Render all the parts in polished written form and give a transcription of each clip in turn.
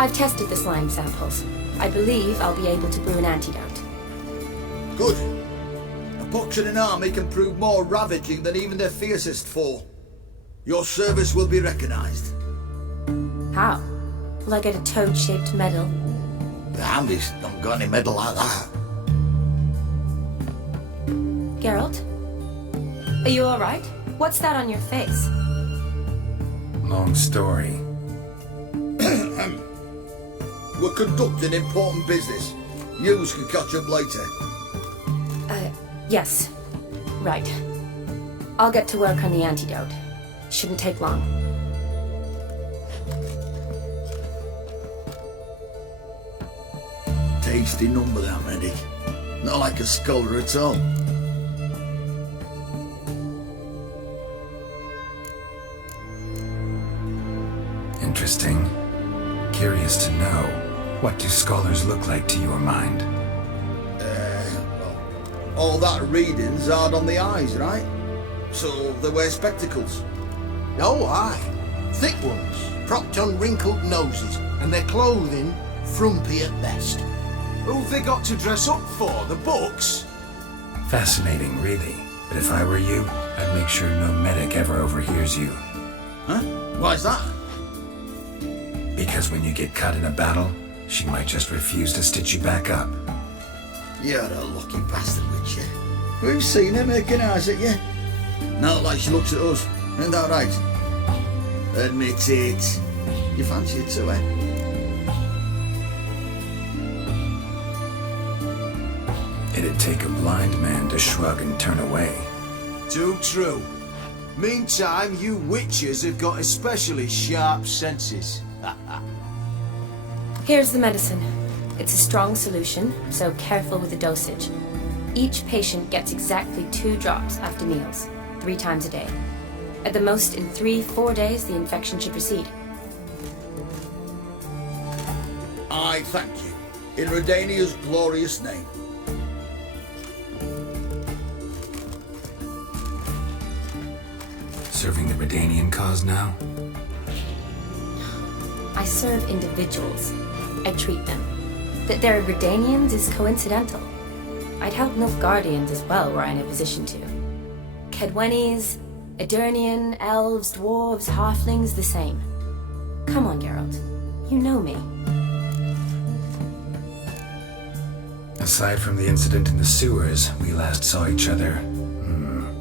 I've tested the slime samples. I believe I'll be able to brew an antidote. Good. A pox in an army can prove more ravaging than even their fiercest foe. Your service will be recognized. How? Will I get a toad-shaped medal? The Hambies don't got any medal like that. Geralt? Are you alright? What's that on your face? Long story. We're conducting important business. Yous can catch up later. Yes. Right. I'll get to work on the antidote. Shouldn't take long. Tasty number that, Medic. Not like a scholar at all. Interesting. Curious to know. What do scholars look like to your mind? Well, all that reading's hard on the eyes, right? So they wear spectacles. Oh, aye. Thick ones, propped on wrinkled noses, and their clothing frumpy at best. Who've they got to dress up for? The books? Fascinating, really. But if I were you, I'd make sure no medic ever overhears you. Huh? Why's that? Because when you get caught in a battle, she might just refuse to stitch you back up. You're a lucky bastard, Witcher. We've seen her making eyes at you. Not like she looks at us. Ain't that right? Admit it. You fancy it too, eh? It'd take a blind man to shrug and turn away. Too true. Meantime, you witches have got especially sharp senses. Here's the medicine. It's a strong solution, so careful with the dosage. Each patient gets exactly 2 drops after meals, 3 times a day. At the most, in 3-4 days, the infection should recede. I thank you. In Redania's glorious name. Serving the Redanian cause now? I serve individuals. I treat them. That they're Redanians is coincidental. I'd help Nilfgaardians as well, were I in a position to. Kedwenis, Edirnian, elves, dwarves, halflings, the same. Come on, Geralt. You know me. Aside from the incident in the sewers, we last saw each other.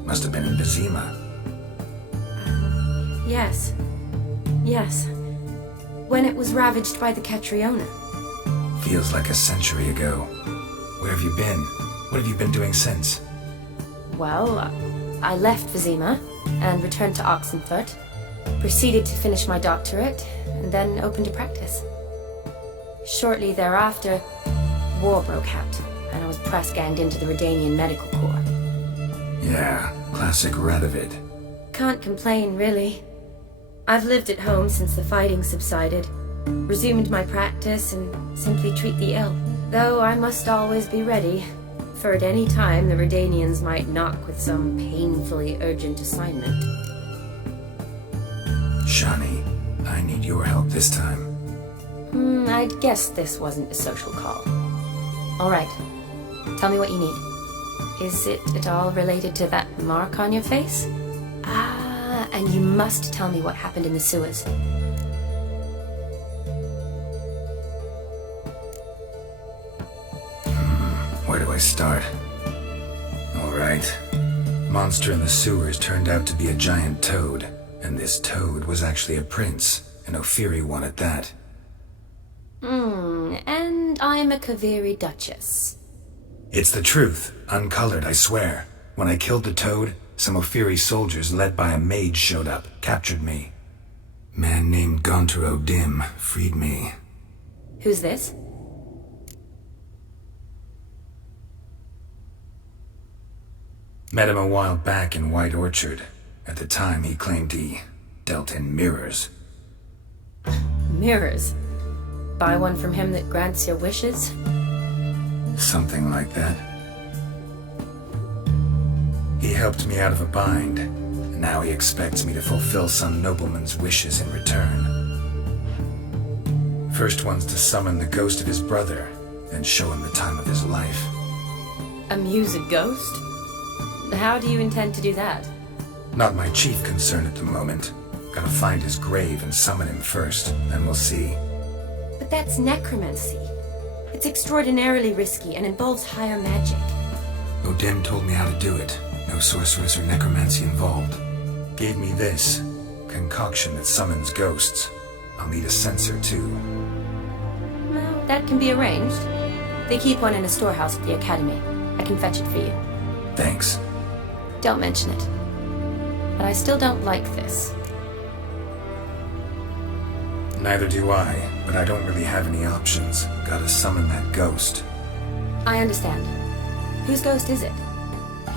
Must have been in Vizima. Yes. Yes. When it was ravaged by the Catriona. Feels like a century ago. Where have you been? What have you been doing since? Well, I left Vizima and returned to Oxenfurt, proceeded to finish my doctorate, and then opened a practice. Shortly thereafter, war broke out, and I was press-ganged into the Redanian Medical Corps. Yeah, classic Radovid. Can't complain, really. I've lived at home since the fighting subsided, resumed my practice, and simply treat the ill. Though I must always be ready, for at any time the Redanians might knock with some painfully urgent assignment. Shani, I need your help this time. I'd guess this wasn't a social call. All right. Tell me what you need. Is it at all related to that mark on your face? And you must tell me what happened in the sewers. Where do I start? All right. Monster in the sewers turned out to be a giant toad, and this toad was actually a prince, an Ophiri one at that. And I'm a Kaviri Duchess. It's the truth, uncolored, I swear. When I killed the toad, some Ophiri soldiers led by a mage showed up, captured me. Man named Ganaraju Dim freed me. Who's this? Met him a while back in White Orchard. At the time, he claimed he dealt in mirrors. Mirrors. Buy one from him that grants your wishes? Something like that. He helped me out of a bind, and now he expects me to fulfill some nobleman's wishes in return. First one's to summon the ghost of his brother, then show him the time of his life. Amuse a ghost? How do you intend to do that? Not my chief concern at the moment. Gotta find his grave and summon him first, then we'll see. But that's necromancy. It's extraordinarily risky and involves higher magic. Odin told me how to do it. No sorceress or necromancy involved. Gave me this concoction that summons ghosts. I'll need a censer too. Well, that can be arranged. They keep one in a storehouse at the academy. I can fetch it for you. Thanks. Don't mention it. But I still don't like this. Neither do I, but I don't really have any options. Gotta summon that ghost. I understand. Whose ghost is it?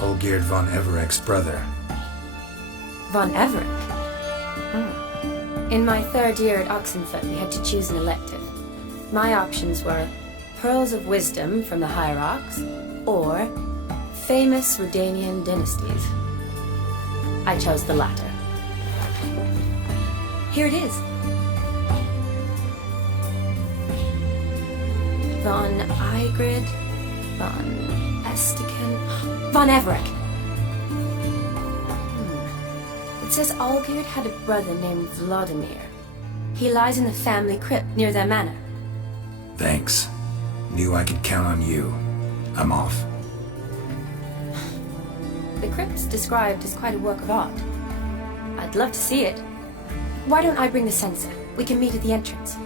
Olgierd von Everek's brother. Von Everett? In my third year at Oxenford, we had to choose an elective. My options were Pearls of Wisdom from the Hierarchs, or Famous Redanian Dynasties. I chose the latter. Here it is. Von Igrid, Von Estiken, Von Everett. It says Olgierd had a brother named Vladimir. He lies in the family crypt near their manor. Thanks. Knew I could count on you. I'm off. The crypt's described as quite a work of art. I'd love to see it. Why don't I bring the censer? We can meet at the entrance.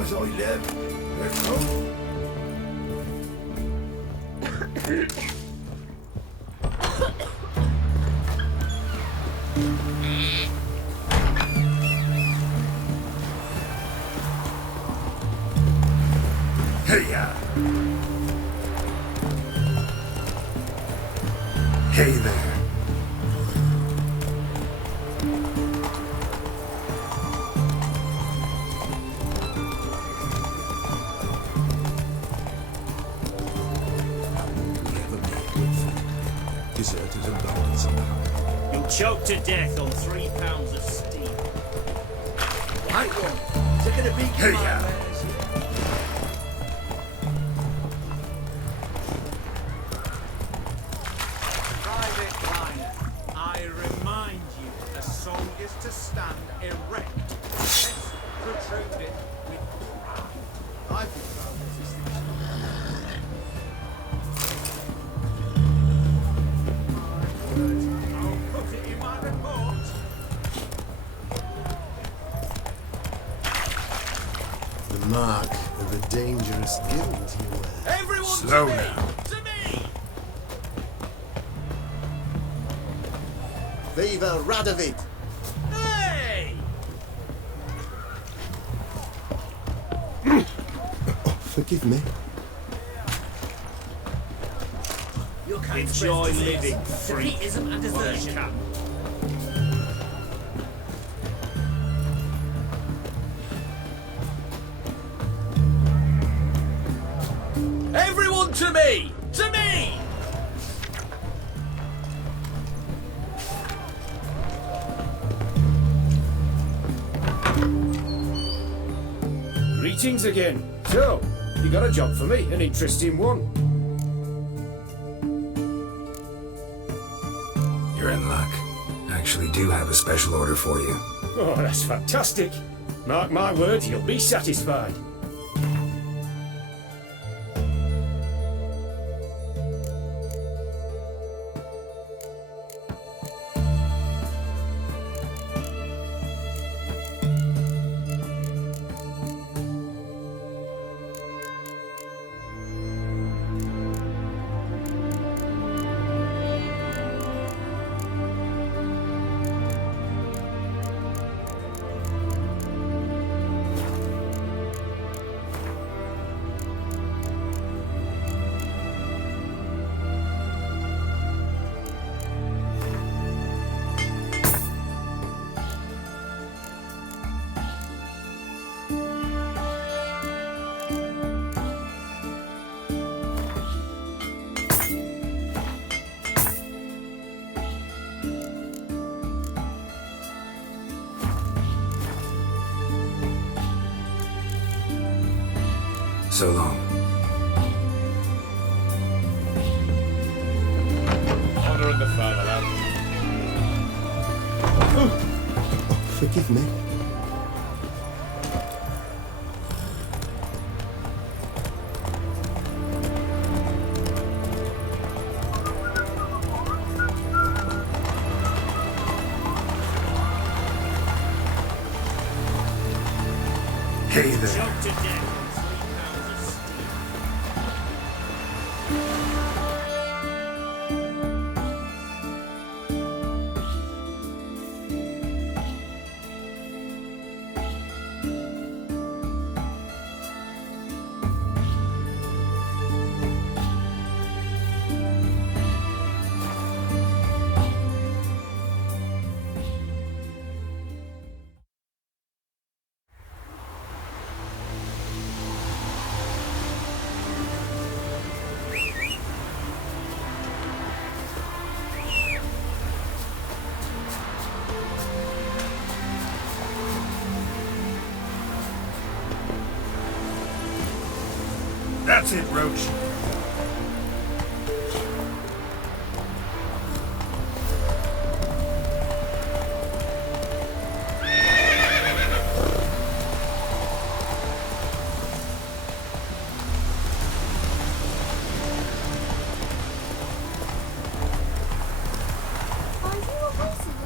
As I live, let's go. Hey-ya! Hey there. Deserters and bandits. You'll choke to death on 3 pounds of steel. Hang on. Taking a beat. Hey, yeah. Private Ryan, I remind you, a song is to stand erect. Let's protrude it with pride. I've been proud of this thing. I'll put it in my report. The mark of a dangerous guild you wear. Everyone Slow to me! now. To me! Viva Radovid! Hey! Forgive me. Enjoy living, freak. Isn't a desertion. Everyone to me! To me! Greetings again. So, you got a job for me, an interesting one. You're in luck. I actually do have a special order for you. Oh, that's fantastic. Mark my words, you'll be satisfied. So long. Honouring the fatherland. Forgive me. Hey there. Jump to death. 3 pounds of steel. That's it, Roach. Are you a wizard?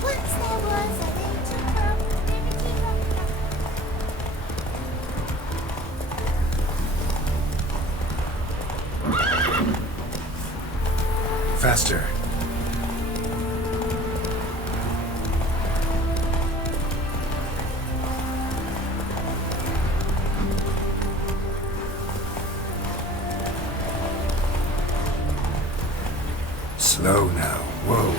Once there was a little girl living in Faster. Slow now. Whoa.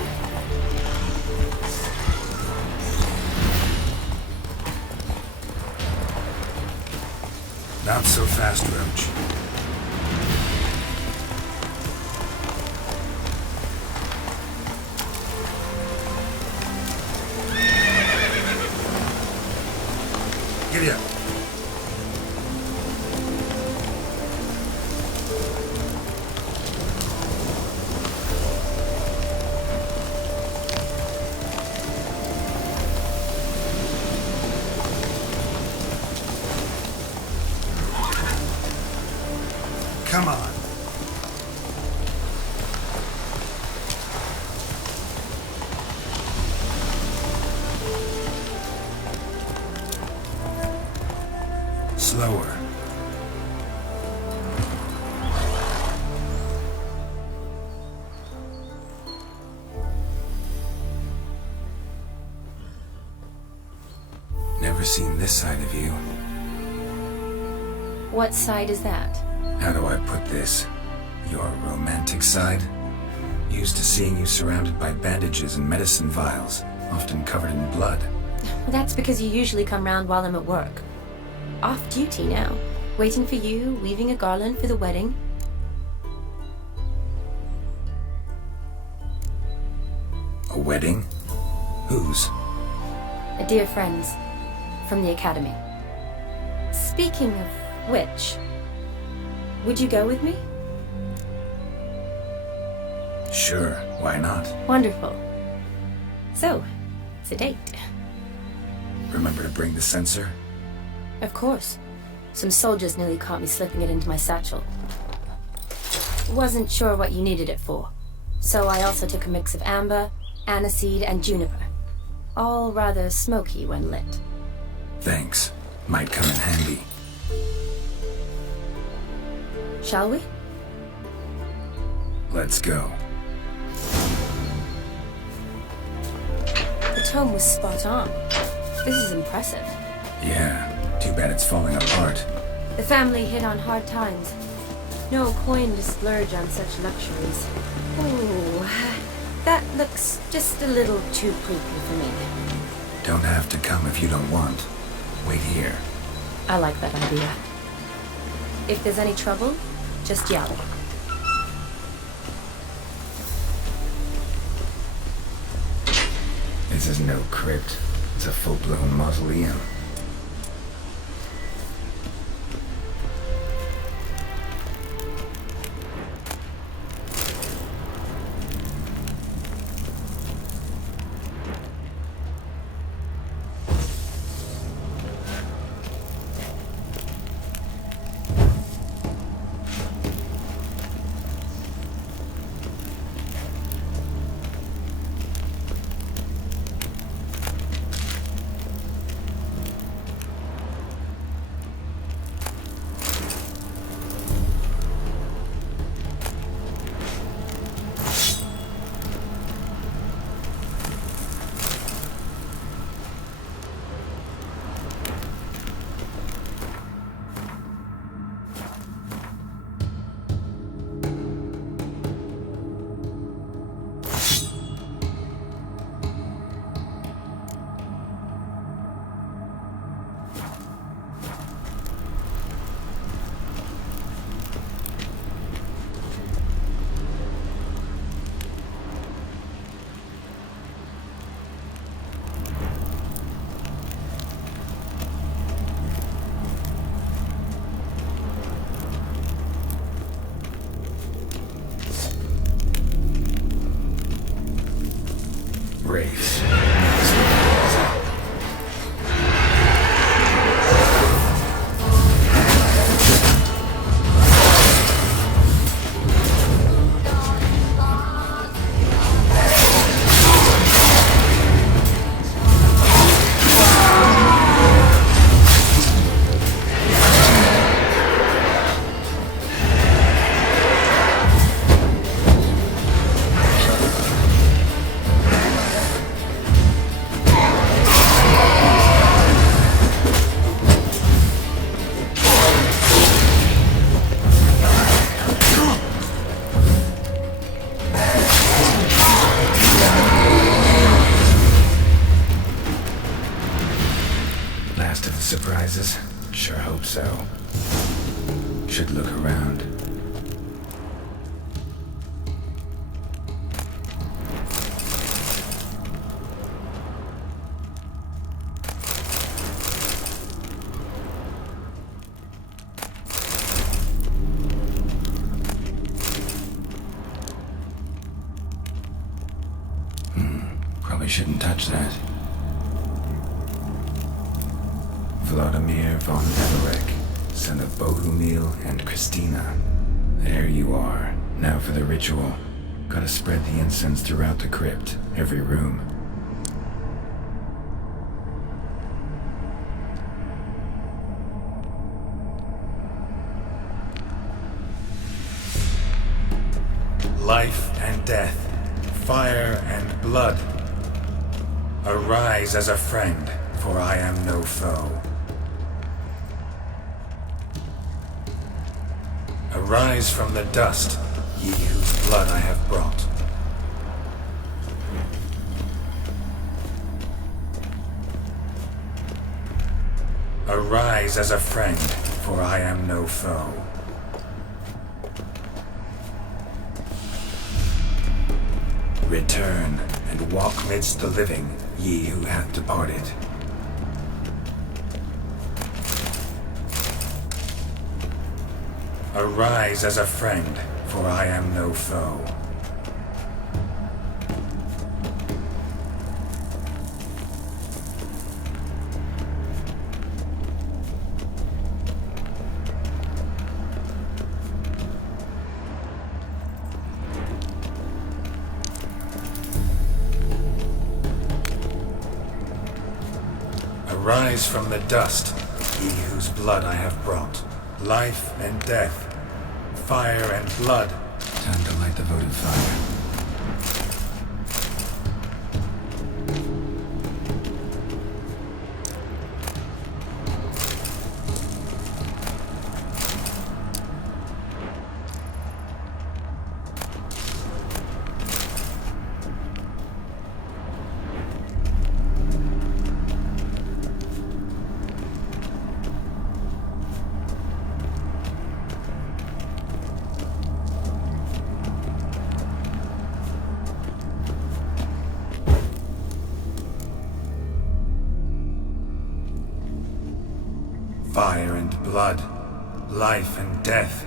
Not so fast, Roach. Come on. Slower. Never seen this side of you. What side is that? How do I put this? Your romantic side? Used to seeing you surrounded by bandages and medicine vials, often covered in blood. That's because you usually come round while I'm at work. Off duty now. Waiting for you, weaving a garland for the wedding. A wedding? Whose? A dear friend's. From the academy. Speaking of which, would you go with me? Sure, why not? Wonderful. So, it's a date. Remember to bring the sensor? Of course. Some soldiers nearly caught me slipping it into my satchel. Wasn't sure what you needed it for, so I also took a mix of amber, aniseed, and juniper. All rather smoky when lit. Thanks. Might come in handy. Shall we? Let's go. The tome was spot on. This is impressive. Yeah, too bad it's falling apart. The family hit on hard times. No coin to splurge on such luxuries. Oh, that looks just a little too creepy for me. Don't have to come if you don't want. Wait here. I like that idea. If there's any trouble, just yell. This is no crypt. It's a full-blown mausoleum. Race. Last of the surprises? Sure hope so. Should look around. Probably shouldn't touch that. Vladimir von Everek, son of Bohumil and Christina. There you are. Now for the ritual. Gotta spread the incense throughout the crypt, every room. Life and death, fire and blood. Arise as a friend, for I am no foe. Arise from the dust, ye whose blood I have brought. Arise as a friend, for I am no foe. Return, and walk midst the living, ye who hath departed. Arise as a friend, for I am no foe. Arise from the dust, ye whose blood I have brought. Life and death, fire and blood. Time to light the votive fire. Fire and blood, life and death,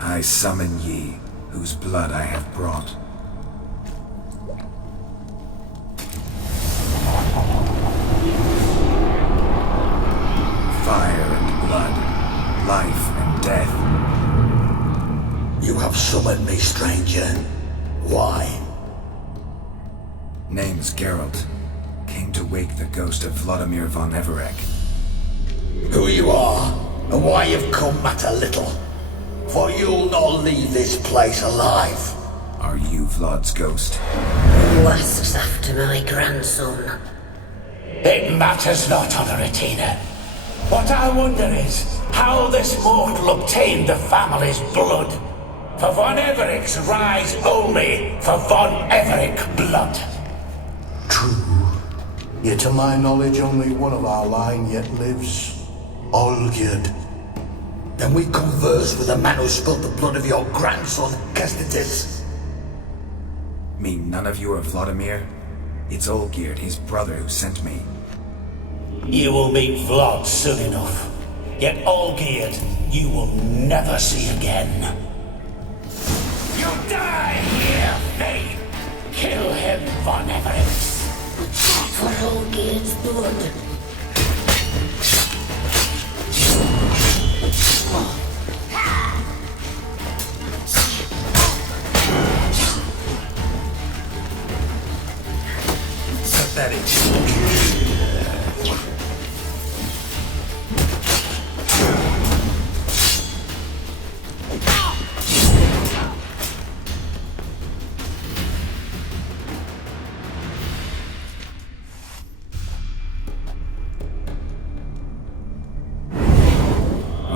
I summon ye, whose blood I have brought. Fire and blood, life and death. You have summoned me, stranger. Why? Name's Geralt. Came to wake the ghost of Vladimir von Everec. Who you are, and why you've come matter little. For you'll not leave this place alive. Are you Vlad's ghost? Who asks after my grandson? It matters not, Honoratina. What I wonder is how this mortal obtained the family's blood. For von Everic's rise only for von Everic blood. True. Yet to my knowledge, only one of our line yet lives. Olgierd. Then we converse with the man who spilled the blood of your grandson, Kestitis. Mean none of you are Vladimir? It's Olgierd, his brother, who sent me. You will meet Vlad soon enough. Yet Olgierd, you will never see again. You die here, Vane! Kill him, von Everett! For Olgierd's blood. Pathetic.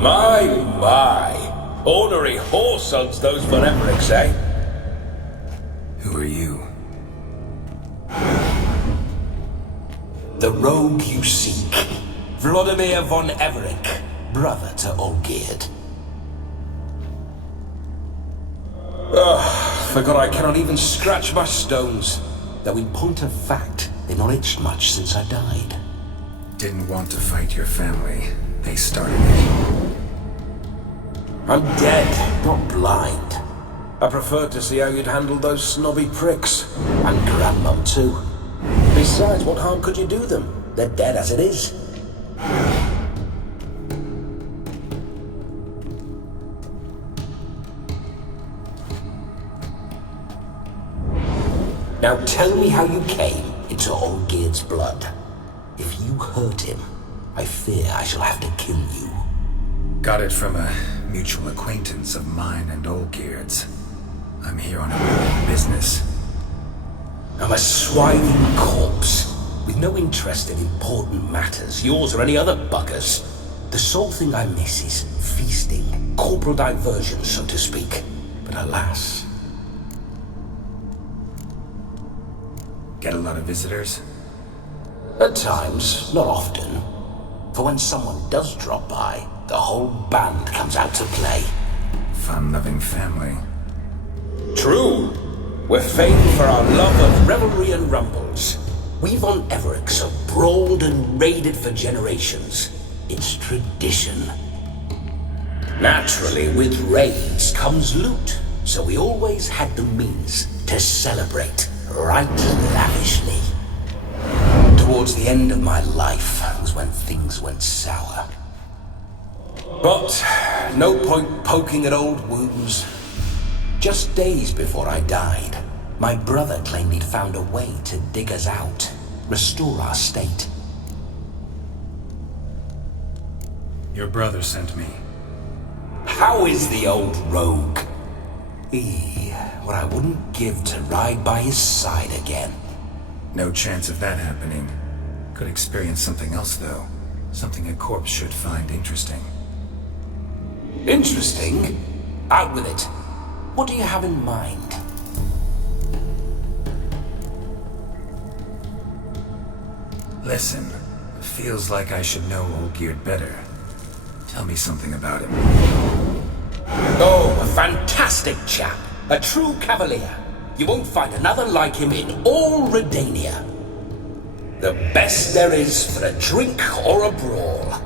My! Ornery whoresons those von Evericks, eh? Who are you? The rogue you seek. Vladimir von Everec, brother to Olgierd. Forgot I cannot even scratch my stones. Though in point of fact, they've not itched much since I died. Didn't want to fight your family. They started it. I'm dead, not blind. I preferred to see how you'd handled those snobby pricks. And Grandmum too. Besides, what harm could you do them? They're dead as it is. Now tell me how you came into Olgierd's blood. If you hurt him, I fear I shall have to kill you. Got it from a mutual acquaintance of mine and Olgierd's. I'm here on a business. I'm a swiving corpse, with no interest in important matters, yours or any other buggers. The sole thing I miss is feasting, corporal diversion, so to speak. But alas... Get a lot of visitors? At times, not often. For when someone does drop by, the whole band comes out to play. Fun-loving family. True. We're famed for our love of revelry and rumbles. We've on Everett so brawled and raided for generations. It's tradition. Naturally, with raids comes loot, so we always had the means to celebrate right lavishly. Towards the end of my life was when things went sour. But no point poking at old wounds. Just days before I died, my brother claimed he'd found a way to dig us out, restore our state. Your brother sent me. How is the old rogue? What I wouldn't give to ride by his side again. No chance of that happening. Could experience something else, though. Something a corpse should find interesting. Interesting? Out with it. What do you have in mind? Listen, feels like I should know Olgierd better. Tell me something about him. Oh, a fantastic chap. A true cavalier. You won't find another like him in all Redania. The best there is for a drink or a brawl.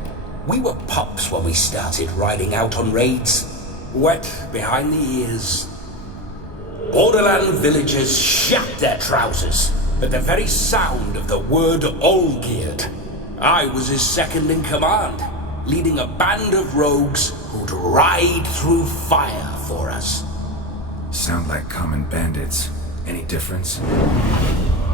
We were pups when we started riding out on raids. Wet behind the ears. Borderland villagers shat their trousers at the very sound of the word Olgierd. I was his second in command, leading a band of rogues who'd ride through fire for us. Sound like common bandits. Any difference?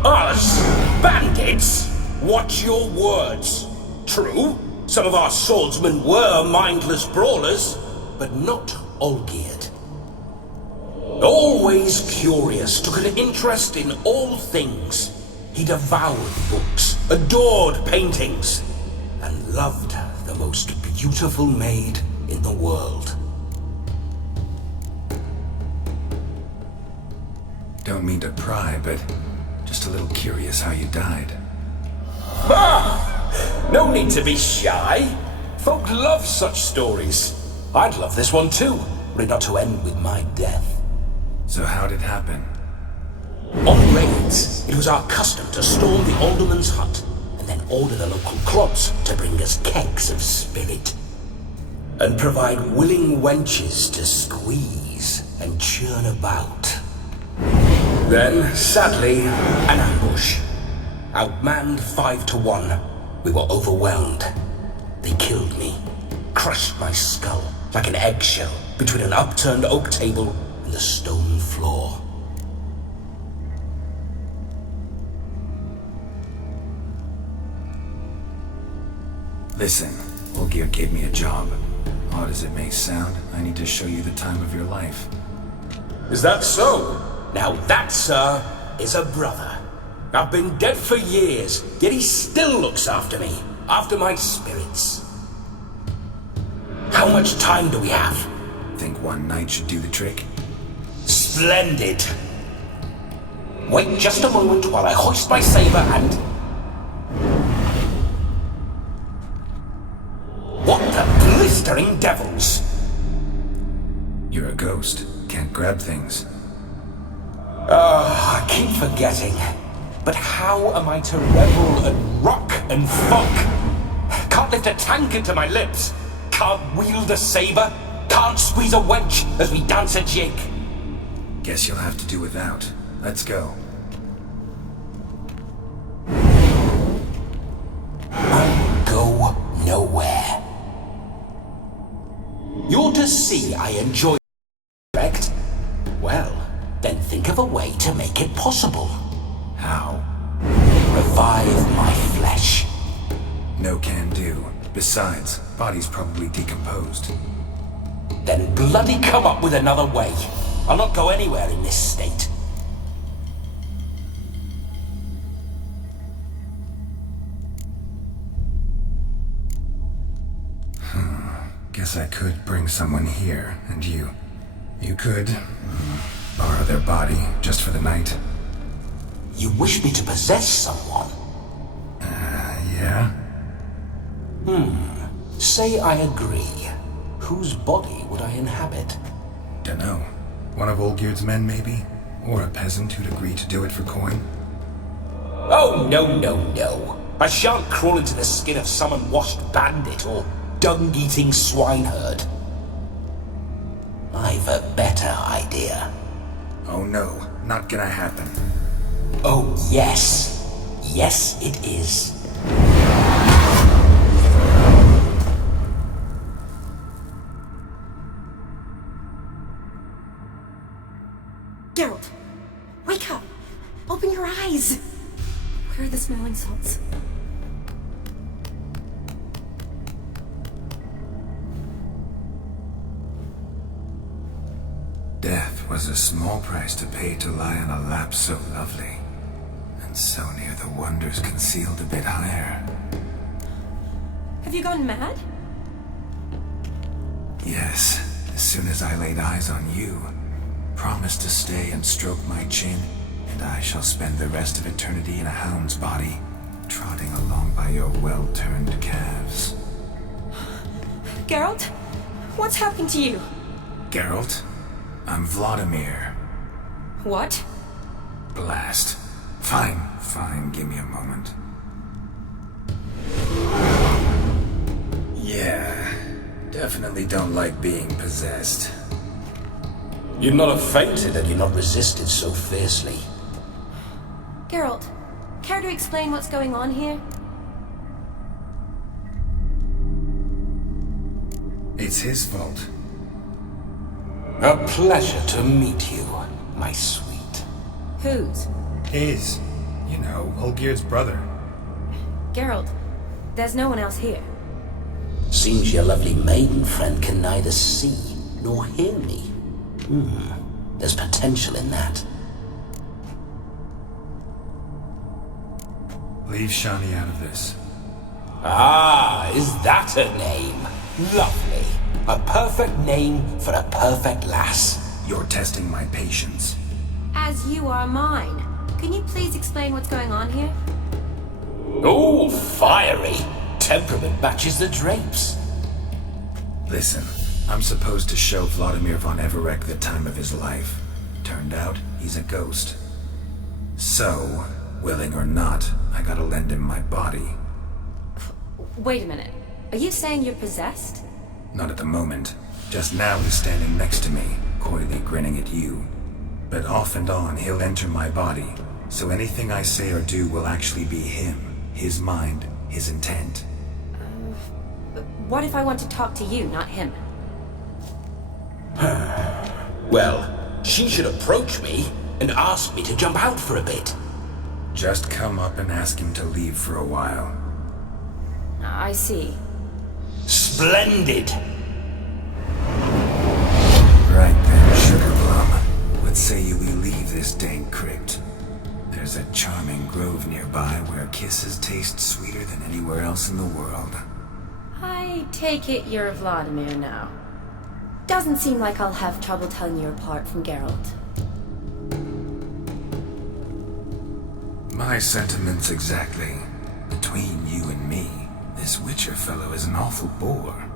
Us? Bandits? Watch your words. True, some of our swordsmen were mindless brawlers, but not Olgierd. Always curious, took an interest in all things. He devoured books, adored paintings, and loved the most beautiful maid in the world. Don't mean to pry, but just a little curious how you died. No need to be shy. Folk love such stories. I'd love this one too, were it not to end with my death. So how'd it happen? On raids, it was our custom to storm the alderman's hut and then order the local clubs to bring us kegs of spirit and provide willing wenches to squeeze and churn about. Then, sadly, an ambush. Outmanned 5-1, we were overwhelmed. They killed me, crushed my skull like an eggshell between an upturned oak table and the stone floor. Listen, Olgierd gave me a job. Odd as it may sound, I need to show you the time of your life. Is that so? Now that, sir, is a brother. I've been dead for years, yet he still looks after me, after my spirits. How much time do we have? Think one night should do the trick? Splendid. Wait just a moment while I hoist my saber and... What the blistering devils? You're a ghost. Can't grab things. I keep forgetting. But how am I to revel and rock and fuck? Can't lift a tankard to my lips. Can't wield a saber. Can't squeeze a wench as we dance a jig. Guess you'll have to do without. Let's go. I'll go nowhere. You're to see I enjoy respect. Well, then think of a way to make it possible. How? Revive my flesh. No can do. Besides, body's probably decomposed. Then bloody come up with another way. I'll not go anywhere in this state. Guess I could bring someone here, and you could borrow their body just for the night. You wish me to possess someone? Yeah? Say I agree. Whose body would I inhabit? Dunno. One of Olgierd's men, maybe? Or a peasant who'd agree to do it for coin? Oh, no. I shan't crawl into the skin of some unwashed bandit or dung-eating swineherd. I've a better idea. Oh no, not gonna happen. Oh, yes. Yes, it is. Geralt, wake up! Open your eyes! Where are the smelling salts? Death was a small price to pay to lie on a lap so lovely, and so near the wonders concealed a bit higher. Have you gone mad? Yes, as soon as I laid eyes on you, promised to stay and stroke my chin, and I shall spend the rest of eternity in a hound's body, trotting along by your well-turned calves. Geralt? What's happened to you? Geralt? I'm Vladimir. What? Blast. Fine, give me a moment. Yeah, definitely don't like being possessed. You'd not have fainted had you not resisted so fiercely. Geralt, care to explain what's going on here? It's his fault. A pleasure to meet you, my sweet. Whose? His. You know, Olgierd's brother. Geralt, there's no one else here. Seems your lovely maiden friend can neither see nor hear me. There's potential in that. Leave Shani out of this. Ah, is that a name? Lovely. A perfect name for a perfect lass. You're testing my patience. As you are mine. Can you please explain what's going on here? Oh, fiery. Temperament matches the drapes. Listen, I'm supposed to show Vladimir von Everec the time of his life. Turned out, he's a ghost. So, willing or not, I gotta lend him my body. Wait a minute. Are you saying you're possessed? Not at the moment. Just now he's standing next to me, coyly grinning at you. But off and on, he'll enter my body, so anything I say or do will actually be him, his mind, his intent. What if I want to talk to you, not him? Well, she should approach me and ask me to jump out for a bit. Just come up and ask him to leave for a while. I see. Splendid! Right then, Sugar Plum. What say you we leave this dank crypt? There's a charming grove nearby where kisses taste sweeter than anywhere else in the world. I take it you're Vladimir now. Doesn't seem like I'll have trouble telling you apart from Geralt. My sentiments exactly. Between you and me, this Witcher fellow is an awful bore.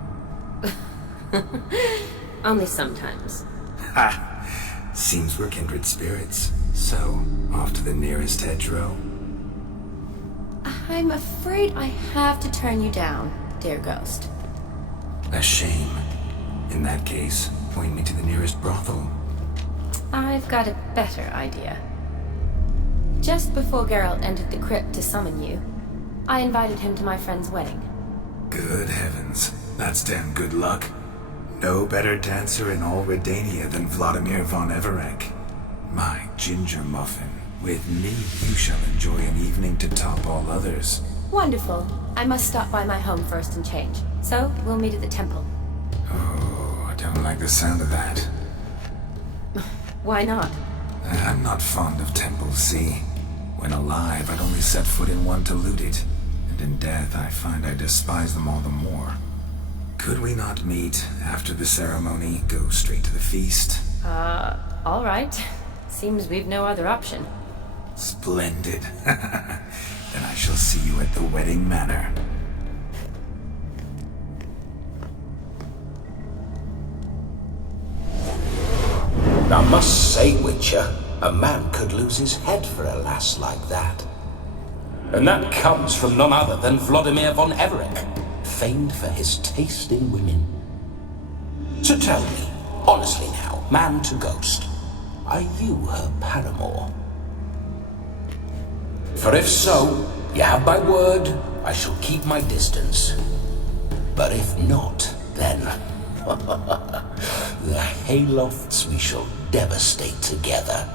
Only sometimes. Ha! Seems we're kindred spirits. So, off to the nearest hedgerow. I'm afraid I have to turn you down, dear ghost. A shame. In that case, point me to the nearest brothel. I've got a better idea. Just before Geralt entered the crypt to summon you, I invited him to my friend's wedding. Good heavens. That's damn good luck. No better dancer in all Redania than Vladimir von Everec. My ginger muffin. With me, you shall enjoy an evening to top all others. Wonderful. I must stop by my home first and change. So, we'll meet at the temple. Oh, I don't like the sound of that. Why not? I'm not fond of temples, see? When alive, I'd only set foot in one to loot it. And in death, I find I despise them all the more. Could we not meet after the ceremony, go straight to the feast? All right. Seems we've no other option. Splendid. Then I shall see you at the wedding manor. I must say, Witcher, a man could lose his head for a lass like that. And that comes from none other than Vladimir von Everett, famed for his taste in women. So tell me, honestly now, man to ghost, are you her paramour? For if so, you have my word, I shall keep my distance. But if not, then the haylofts we shall devastate together.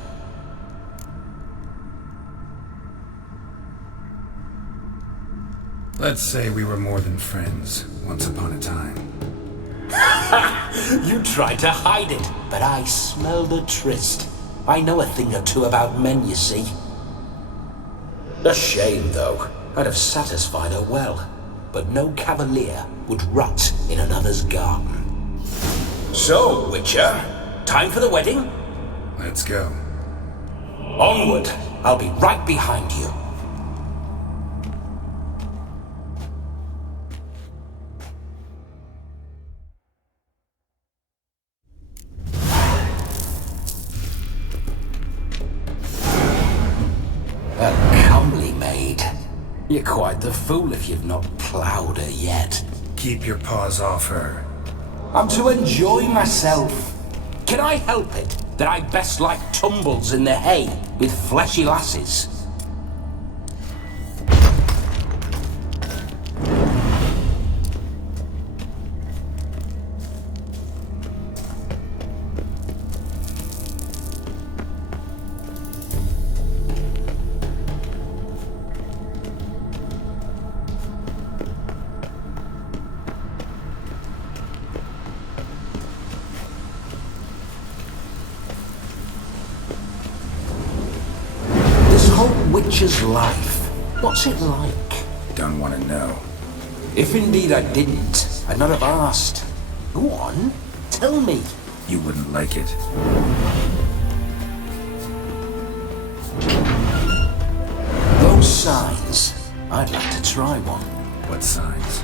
Let's say we were more than friends, once upon a time. You tried to hide it, but I smelled a tryst. I know a thing or two about men, you see. A shame, though. I'd have satisfied her well, but no cavalier would rot in another's garden. So, Witcher, time for the wedding? Let's go. Onward! I'll be right behind you. A comely maid. You're quite the fool if you've not ploughed her yet. Keep your paws off her. I'm to enjoy myself. Can I help it that I best like tumbles in the hay with fleshy lasses? Witcher's life. What's it like? Don't want to know. If indeed I didn't, I'd not have asked. Go on, tell me. You wouldn't like it. Those signs. I'd like to try one. What signs?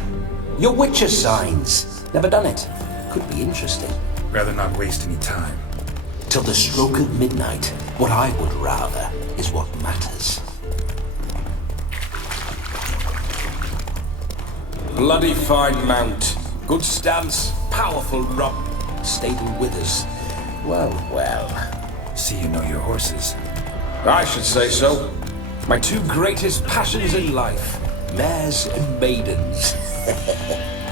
Your Witcher signs. Never done it. Could be interesting. Rather not waste any time. Till the stroke of midnight, what I would rather is what matters. Bloody fine mount. Good stance, powerful rump, stable withers. Well, well. See you know your horses. I should say so. My two greatest passions in life, mares and maidens.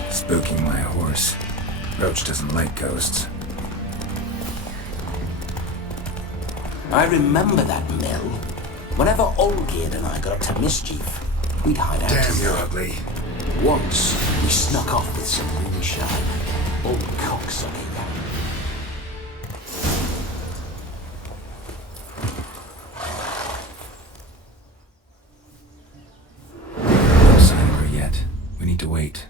Spooking my horse. Roach doesn't like ghosts. I remember that mill. Whenever Olgierd and I got up to mischief, we'd hide out. Damn, you're ugly. Once, we snuck off with some moonshine. Old cocksucker. No sign of her yet. We need to wait.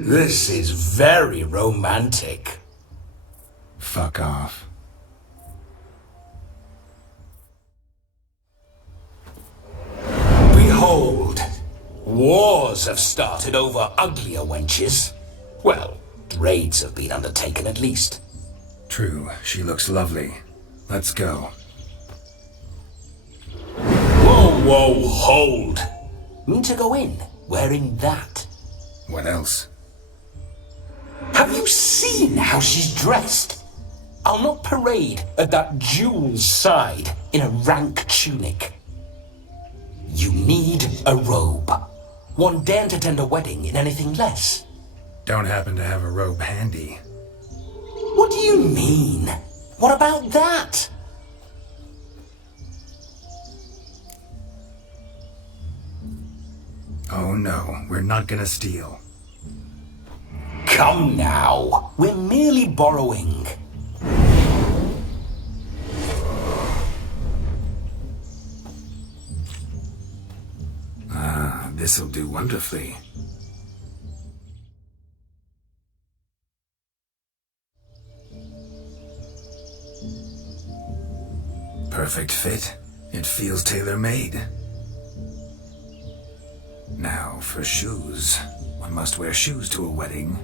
This is very romantic. Fuck off. Behold, wars have started over uglier wenches. Well, raids have been undertaken at least. True, she looks lovely. Let's go. Whoa, whoa, hold. Mean to go in wearing that? What else? Have you seen how she's dressed? I'll not parade at that jewel's side in a rank tunic. You need a robe. One daren't attend a wedding in anything less. Don't happen to have a robe handy. What do you mean? What about that? Oh no, we're not gonna steal. Come now, we're merely borrowing. This'll do wonderfully. Perfect fit. It feels tailor-made. Now for shoes. One must wear shoes to a wedding.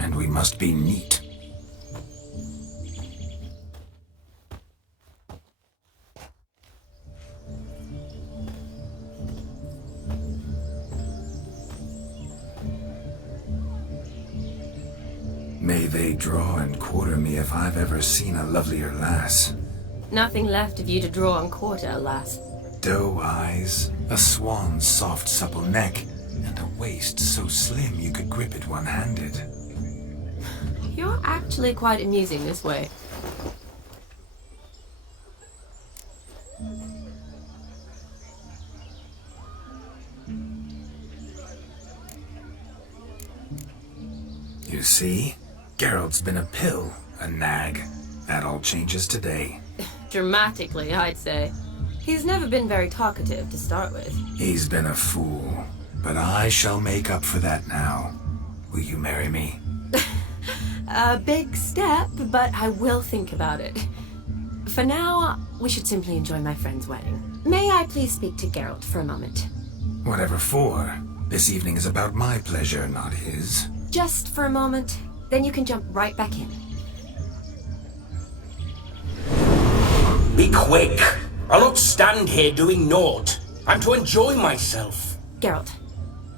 And we must be neat. May they draw and quarter me if I've ever seen a lovelier lass. Nothing left of you to draw and quarter, alas. Doe eyes, a swan's soft supple neck, and a waist so slim you could grip it one-handed. You're actually quite amusing this way. You see? Geralt's been a pill, a nag. That all changes today. Dramatically, I'd say. He's never been very talkative to start with. He's been a fool, but I shall make up for that now. Will you marry me? A big step, but I will think about it. For now, we should simply enjoy my friend's wedding. May I please speak to Geralt for a moment? Whatever for. This evening is about my pleasure, not his. Just for a moment, then you can jump right back in. Be quick! I'll not stand here doing naught. I'm to enjoy myself. Geralt,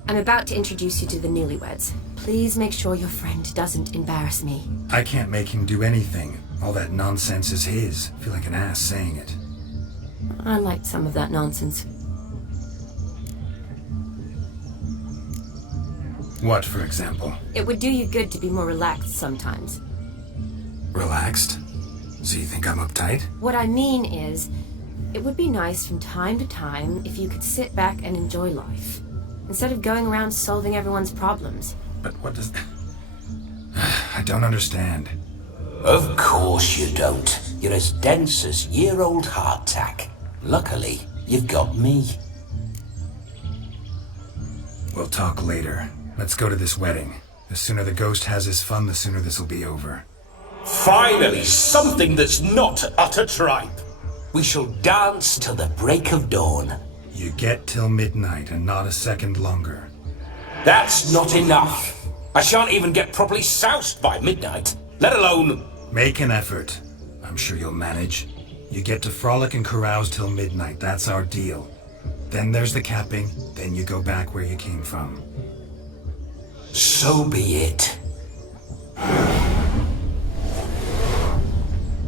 I'm about to introduce you to the newlyweds. Please make sure your friend doesn't embarrass me. I can't make him do anything. All that nonsense is his. I feel like an ass saying it. I liked some of that nonsense. What, for example? It would do you good to be more relaxed sometimes. Relaxed? So you think I'm uptight? What I mean is, it would be nice from time to time if you could sit back and enjoy life, instead of going around solving everyone's problems. But what does... I don't understand. Of course you don't. You're as dense as year-old hardtack. Luckily, you've got me. We'll talk later. Let's go to this wedding. The sooner the ghost has his fun, the sooner this'll be over. Finally, something that's not utter tripe. We shall dance till the break of dawn. You get till midnight and not a second longer. That's not enough. I shan't even get properly soused by midnight, let alone... Make an effort. I'm sure you'll manage. You get to frolic and carouse till midnight, that's our deal. Then there's the capping, then you go back where you came from. So be it.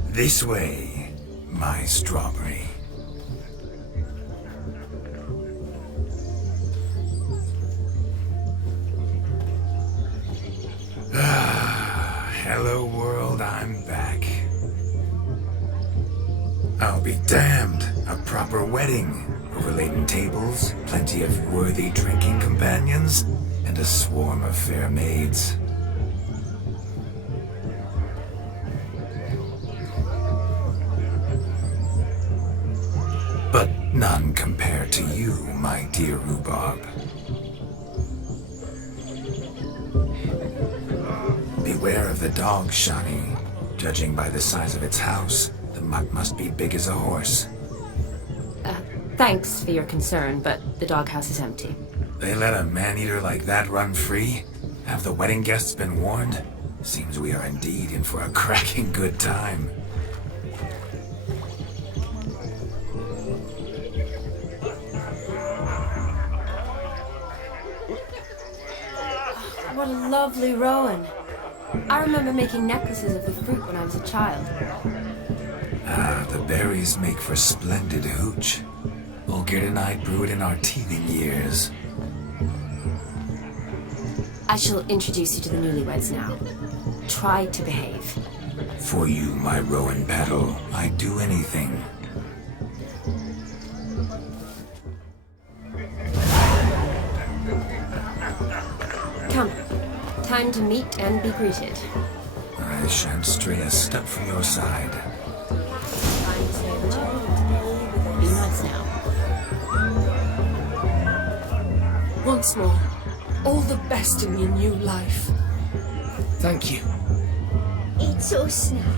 This way, my strawberry. Hello world, I'm back. I'll be damned. A proper wedding. Overladen tables, plenty of worthy drinking companions, and a swarm of fair maids. But none compared to you, my dear rhubarb. Beware of the dog, Shani. Judging by the size of its house, the mutt must be big as a horse. Thanks for your concern, but the doghouse is empty. They let a man-eater like that run free? Have the wedding guests been warned? Seems we are indeed in for a cracking good time. What a lovely rowan. I remember making necklaces of the fruit when I was a child. Ah, the berries make for splendid hooch. Olgerd and I brew it in our teething years. I shall introduce you to the newlyweds now. Try to behave. For you, my Rowan Battle, I'd do anything. Come. Time to meet and be greeted. I shan't stray a step from your side. Time to say the chair. Be nice now. Once more, all the best in your new life. Thank you. It's us now.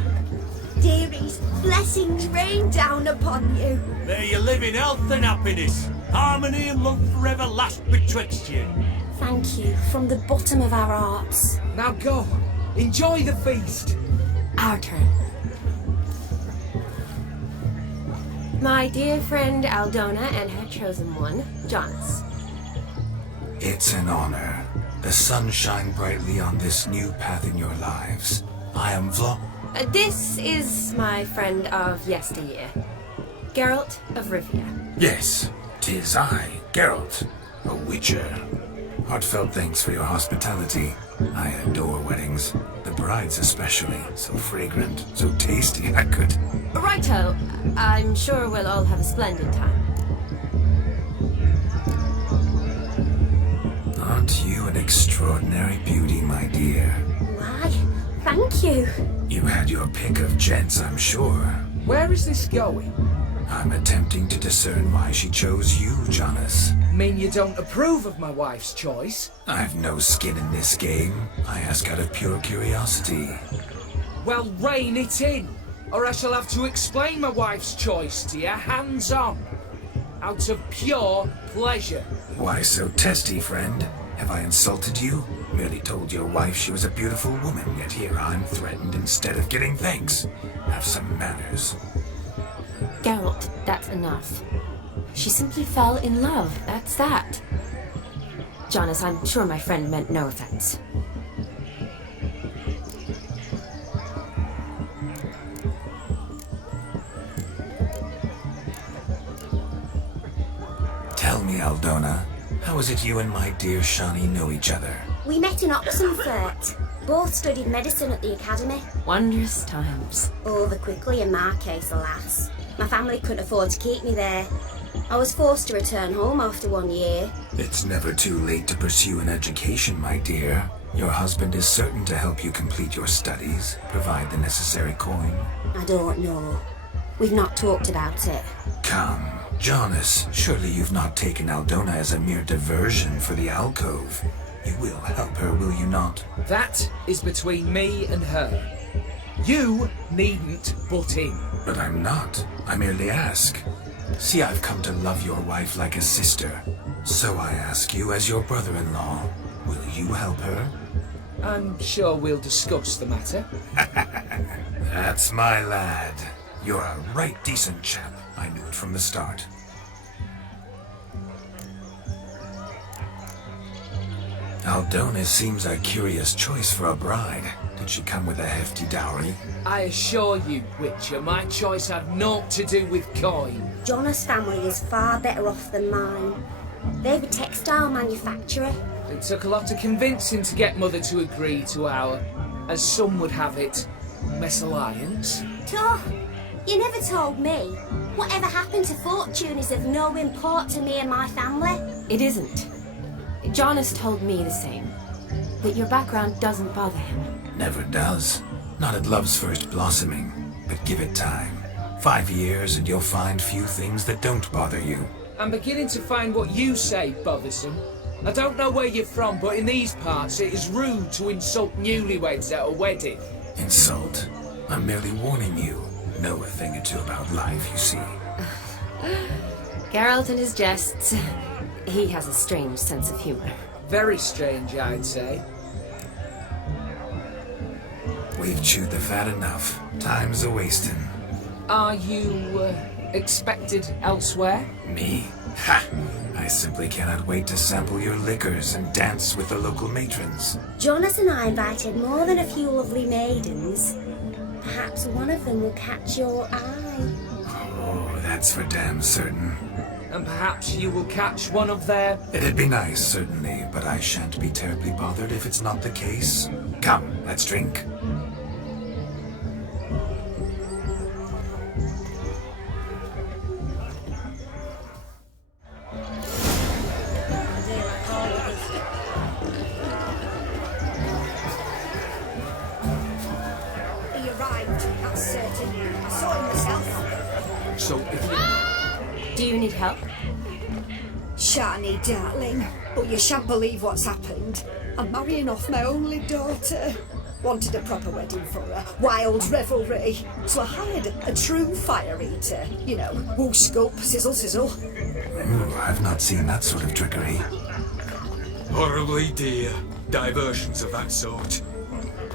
Dearies, blessings rain down upon you. May you live in health and happiness. Harmony and love forever last betwixt you. Thank you from the bottom of our hearts. Now go. Enjoy the feast. Our turn. My dear friend Aldona and her chosen one, Jonas. It's an honor. The sun shine brightly on this new path in your lives. I am This is my friend of yesteryear, Geralt of Rivia. Yes, 'tis I, Geralt, a witcher. Heartfelt thanks for your hospitality. I adore weddings. The brides especially. So fragrant, so tasty, I could... Righto. I'm sure we'll all have a splendid time. Aren't you an extraordinary beauty, my dear? Why, thank you. You had your pick of gents, I'm sure. Where is this going? I'm attempting to discern why she chose you, Jonas. Mean you don't approve of my wife's choice? I've no skin in this game. I ask out of pure curiosity. Well, rein it in, or I shall have to explain my wife's choice to you hands-on. Out of pure pleasure. Why so testy, friend? Have I insulted you? Merely told your wife she was a beautiful woman, yet here I'm threatened instead of getting thanks. Have some manners. Geralt, that's enough. She simply fell in love, that's that. Jonas, I'm sure my friend meant no offense. Tell me, Aldona, how is it you and my dear Shani know each other? We met in Oxenfurt. Both studied medicine at the academy. Wondrous times. Over quickly in my case, alas. My family couldn't afford to keep me there. I was forced to return home after 1 year. It's never too late to pursue an education, my dear. Your husband is certain to help you complete your studies, provide the necessary coin. I don't know. We've not talked about it. Come, Jonas, surely you've not taken Aldona as a mere diversion for the alcove. You will help her, will you not? That is between me and her. You needn't butt in. But I'm not. I merely ask. See, I've come to love your wife like a sister. So I ask you, as your brother-in-law, will you help her? I'm sure we'll discuss the matter. That's my lad. You're a right decent chap. I knew it from the start. Aldona seems a curious choice for a bride. Did she come with a hefty dowry? I assure you, Witcher, my choice had naught to do with coin. Jonas' family is far better off than mine. They're a textile manufacturer. It took a lot of convincing to get Mother to agree to our, as some would have it, mesalliance. Toh, you never told me. Whatever happened to fortune is of no import to me and my family. It isn't. Jonas told me the same. That your background doesn't bother him. Never does. Not at love's first blossoming. But give it time. 5 years and you'll find few things that don't bother you. I'm beginning to find what you say bothersome. I don't know where you're from, but in these parts it is rude to insult newlyweds at a wedding. Insult? I'm merely warning you. Know a thing or two about life, you see. Geralt and his jests. He has a strange sense of humor. Very strange, I'd say. We've chewed the fat enough. Time's a-wasting. Are you, expected elsewhere? Me? Ha! I simply cannot wait to sample your liquors and dance with the local matrons. Jonas and I invited more than a few lovely maidens. Perhaps one of them will catch your eye. Oh, that's for damn certain. And perhaps you will catch one of their... It'd be nice, certainly, but I shan't be terribly bothered if it's not the case. Come, let's drink. He arrived, that's certain. I saw him myself. So if you... Do you need help? Shani, darling, but you shan't believe what's happened. I'm marrying off my only daughter. Wanted a proper wedding for her, wild revelry. So I hired a true fire eater. You know, whoosh, scope, sizzle, sizzle. Ooh, I've not seen that sort of trickery. Horribly dear diversions of that sort.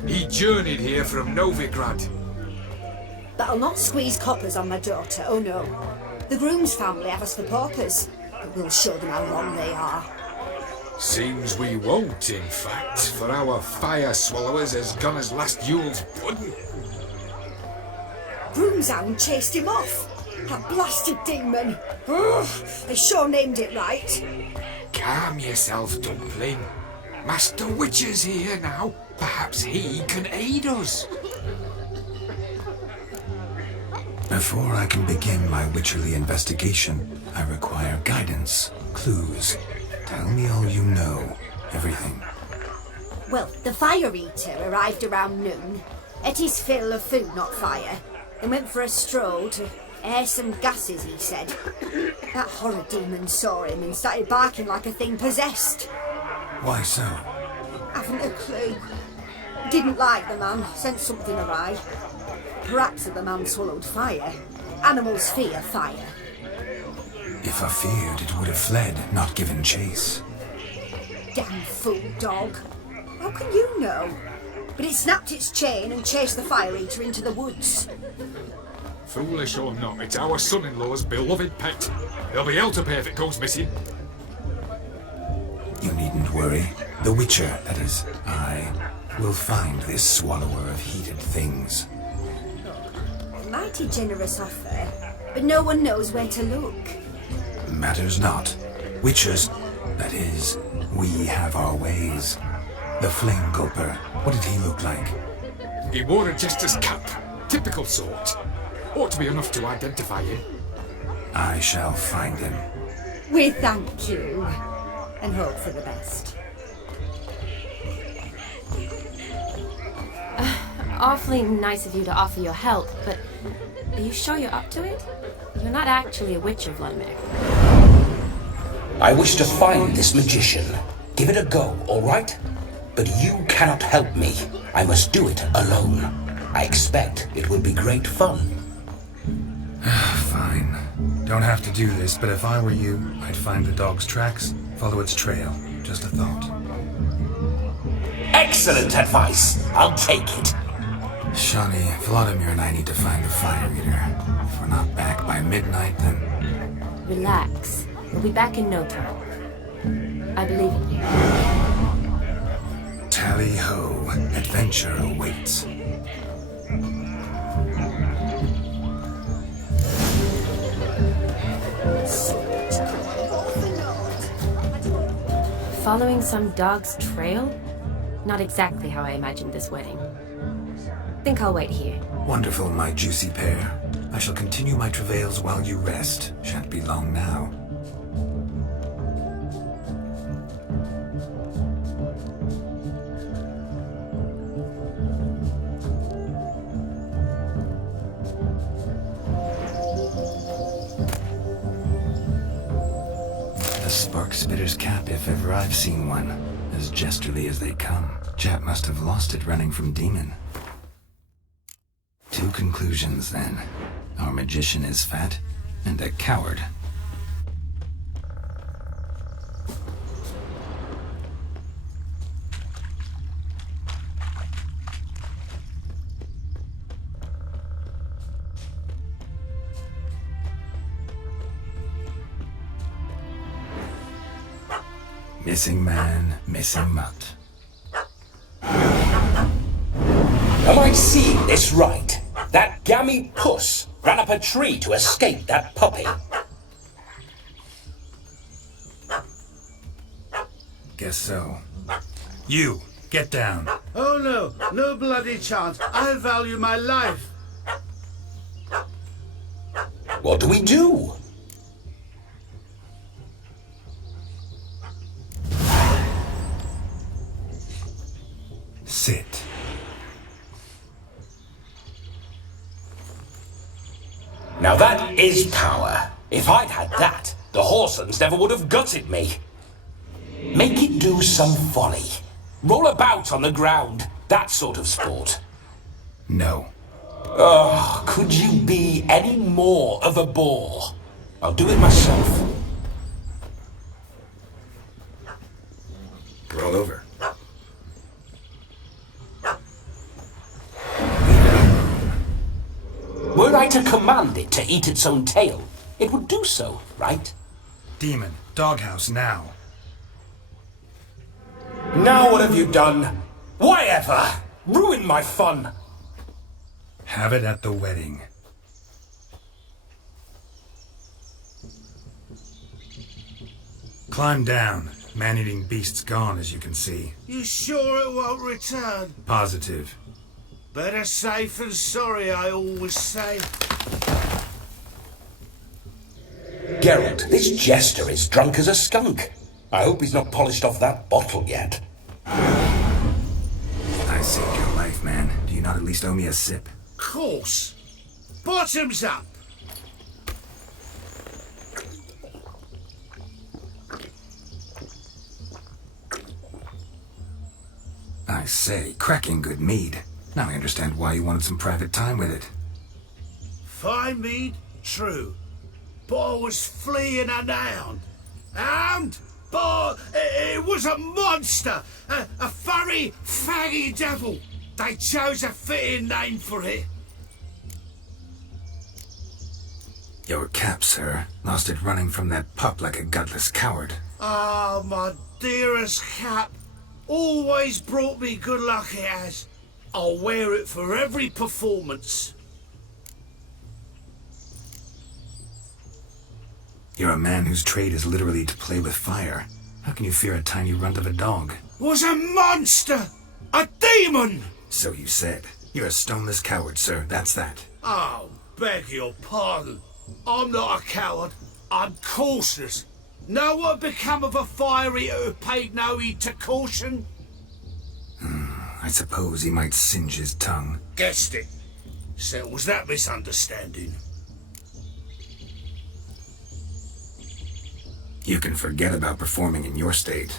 He journeyed here from Novigrad. That'll not squeeze coppers on my daughter, oh no. The groom's family have us for paupers, but we'll show them how wrong they are. Seems we won't, in fact, for our fire swallowers has gone as last Yule's pudding. Groom's hound chased him off. That blasted demon. Ugh, they sure named it right. Calm yourself, Dumpling. Master Witcher's here now. Perhaps he can aid us. Before I can begin my witcherly investigation, I require guidance, clues. Tell me all you know. Everything. Well, the fire eater arrived around noon, ate his fill of food, not fire, and went for a stroll to air some gases, he said. That horror demon saw him and started barking like a thing possessed. Why so? Haven't a clue. Didn't like the man, sent something awry. Perhaps the man swallowed fire. Animals fear fire. If I feared, it would have fled, not given chase. Damn fool dog. How can you know? But it snapped its chain and chased the fire eater into the woods. Foolish or not, it's our son-in-law's beloved pet. There'll be hell to pay if it goes missing. You needn't worry. The Witcher, that is, I, will find this swallower of heated things. Mighty generous offer, but no one knows where to look. Matters not. Witchers, that is, we have our ways. The Flame Gulper, what did he look like? He wore a jester's cap. Typical sort. Ought to be enough to identify him. I shall find him. We thank you, and hope for the best. Awfully nice of you to offer your help, but are you sure you're up to it? You're not actually a witcher, Vladimir. I wish to find this magician. Give it a go, all right? But you cannot help me. I must do it alone. I expect it will be great fun. Fine. Don't have to do this, but if I were you, I'd find the dog's tracks, follow its trail. Just a thought. Excellent advice. I'll take it. Shani, Vladimir and I need to find the fire eater. If we're not back by midnight, then... Relax. We'll be back in no time. I believe in you. Tally-ho. Adventure awaits. Following some dog's trail? Not exactly how I imagined this wedding. Think I'll wait here. Wonderful, my juicy pair. I shall continue my travails while you rest. Shan't be long now. The spark spitter's cap, if ever I've seen one. As jesterly as they come. Chap must have lost it running from Demon. Two conclusions, then. Our magician is fat, and a coward. Missing man, missing mutt. Am I seeing this right? That gammy puss ran up a tree to escape that puppy. Guess so. You, get down. Oh no, no bloody chance. I value my life. What do we do? Sit. Now that is power. If I'd had that, the Horsons never would have gutted me. Make it do some folly. Roll about on the ground. That sort of sport. No. Oh, could you be any more of a bore? I'll do it myself. Roll over. Were I to command it to eat its own tail, it would do so, right? Demon, doghouse now. Now what have you done? Why ever? Ruin my fun. Have it at the wedding. Climb down. Man-eating beast's gone, as you can see. You sure it won't return? Positive. Better safe than sorry, I always say. Geralt, this jester is drunk as a skunk. I hope he's not polished off that bottle yet. I saved your life, man. Do you not at least owe me a sip? Course. Bottoms up. I say, cracking good mead. Now I understand why you wanted some private time with it. Fine mead, true. But I was fleeing a hound. Hound? But it was a monster. A furry, faggy devil. They chose a fitting name for it. Your cap, sir. Lost it running from that pup like a gutless coward. Ah, my dearest cap. Always brought me good luck, it has. I'll wear it for every performance. You're a man whose trade is literally to play with fire. How can you fear a tiny runt of a dog? Was a monster! A demon! So you said. You're a stoneless coward, sir. That's that. Oh, beg your pardon. I'm not a coward. I'm cautious. Know what become of a fire eater who paid no heed to caution? I suppose he might singe his tongue. Guessed it. Settles that misunderstanding. You can forget about performing in your state.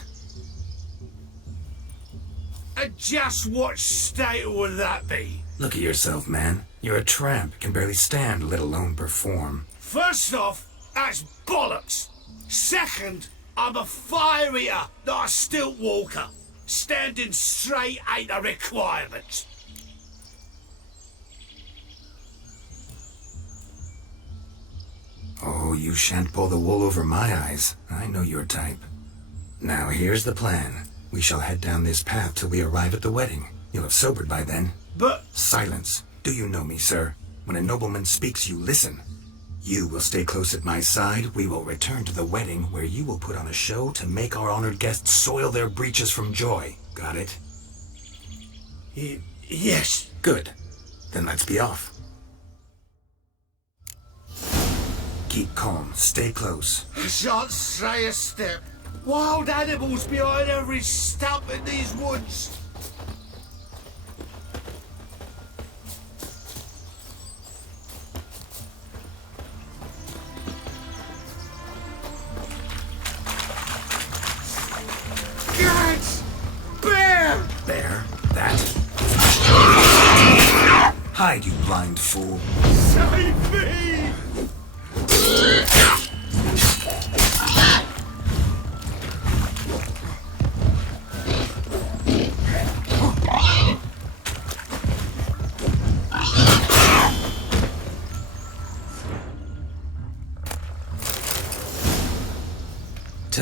And just what state would that be? Look at yourself, man. You're a tramp, can barely stand, let alone perform. First off, that's bollocks. Second, I'm a fire eater, not a stilt walker. Standing straight ain't a requirement. Oh, you shan't pull the wool over my eyes. I know your type. Now, here's the plan. We shall head down this path till we arrive at the wedding. You'll have sobered by then. But... Silence. Do you know me, sir? When a nobleman speaks, you listen. You will stay close at my side. We will return to the wedding, where you will put on a show to make our honored guests soil their breeches from joy. Got it? Yes. Good. Then let's be off. Keep calm. Stay close. I shan't stray a step. Wild animals behind every stump in these woods. Cats! Bear! Bear? That? Hide, you blind fool. Save me!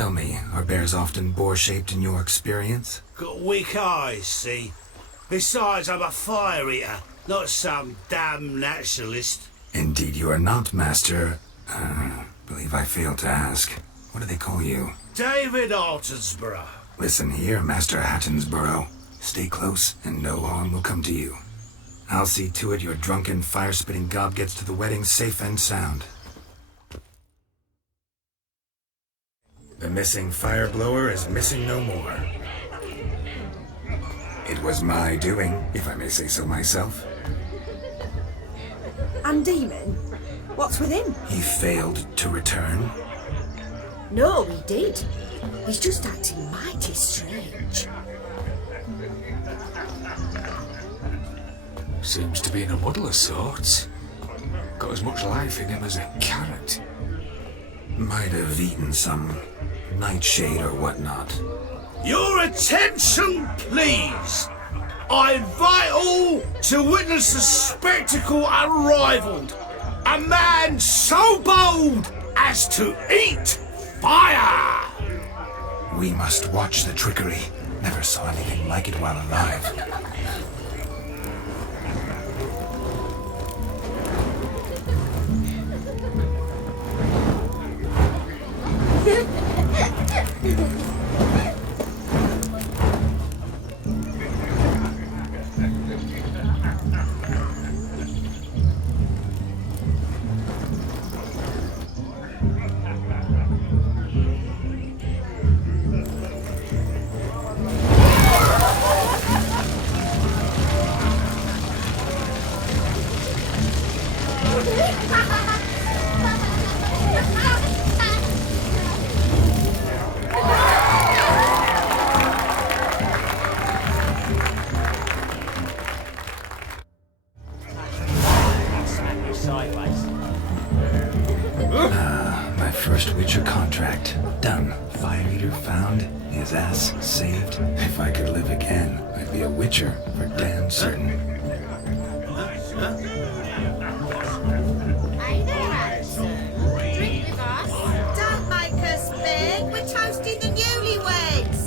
Tell me, are bears often boar-shaped in your experience? Got weak eyes, see? Besides, I'm a fire eater, not some damn naturalist. Indeed you are not, Master. Believe I failed to ask. What do they call you? David Altonsborough. Listen here, Master Hattonsborough. Stay close, and no harm will come to you. I'll see to it your drunken, fire-spitting gob gets to the wedding safe and sound. The missing fire blower is missing no more. It was my doing, if I may say so myself. And Demon? What's with him? He failed to return. No, he did. He's just acting mighty strange. Seems to be in a muddle of sorts. Got as much life in him as a carrot. Might have eaten some nightshade or whatnot. Your attention, please! I invite all to witness a spectacle unrivaled. A man so bold as to eat fire! We must watch the trickery. Never saw anything like it while alive. My first Witcher contract. Done. Fire Eater found. His ass saved. If I could live again, I'd be a Witcher for damn certain. Drink with us. Don't make us big. We're toasting the newlyweds.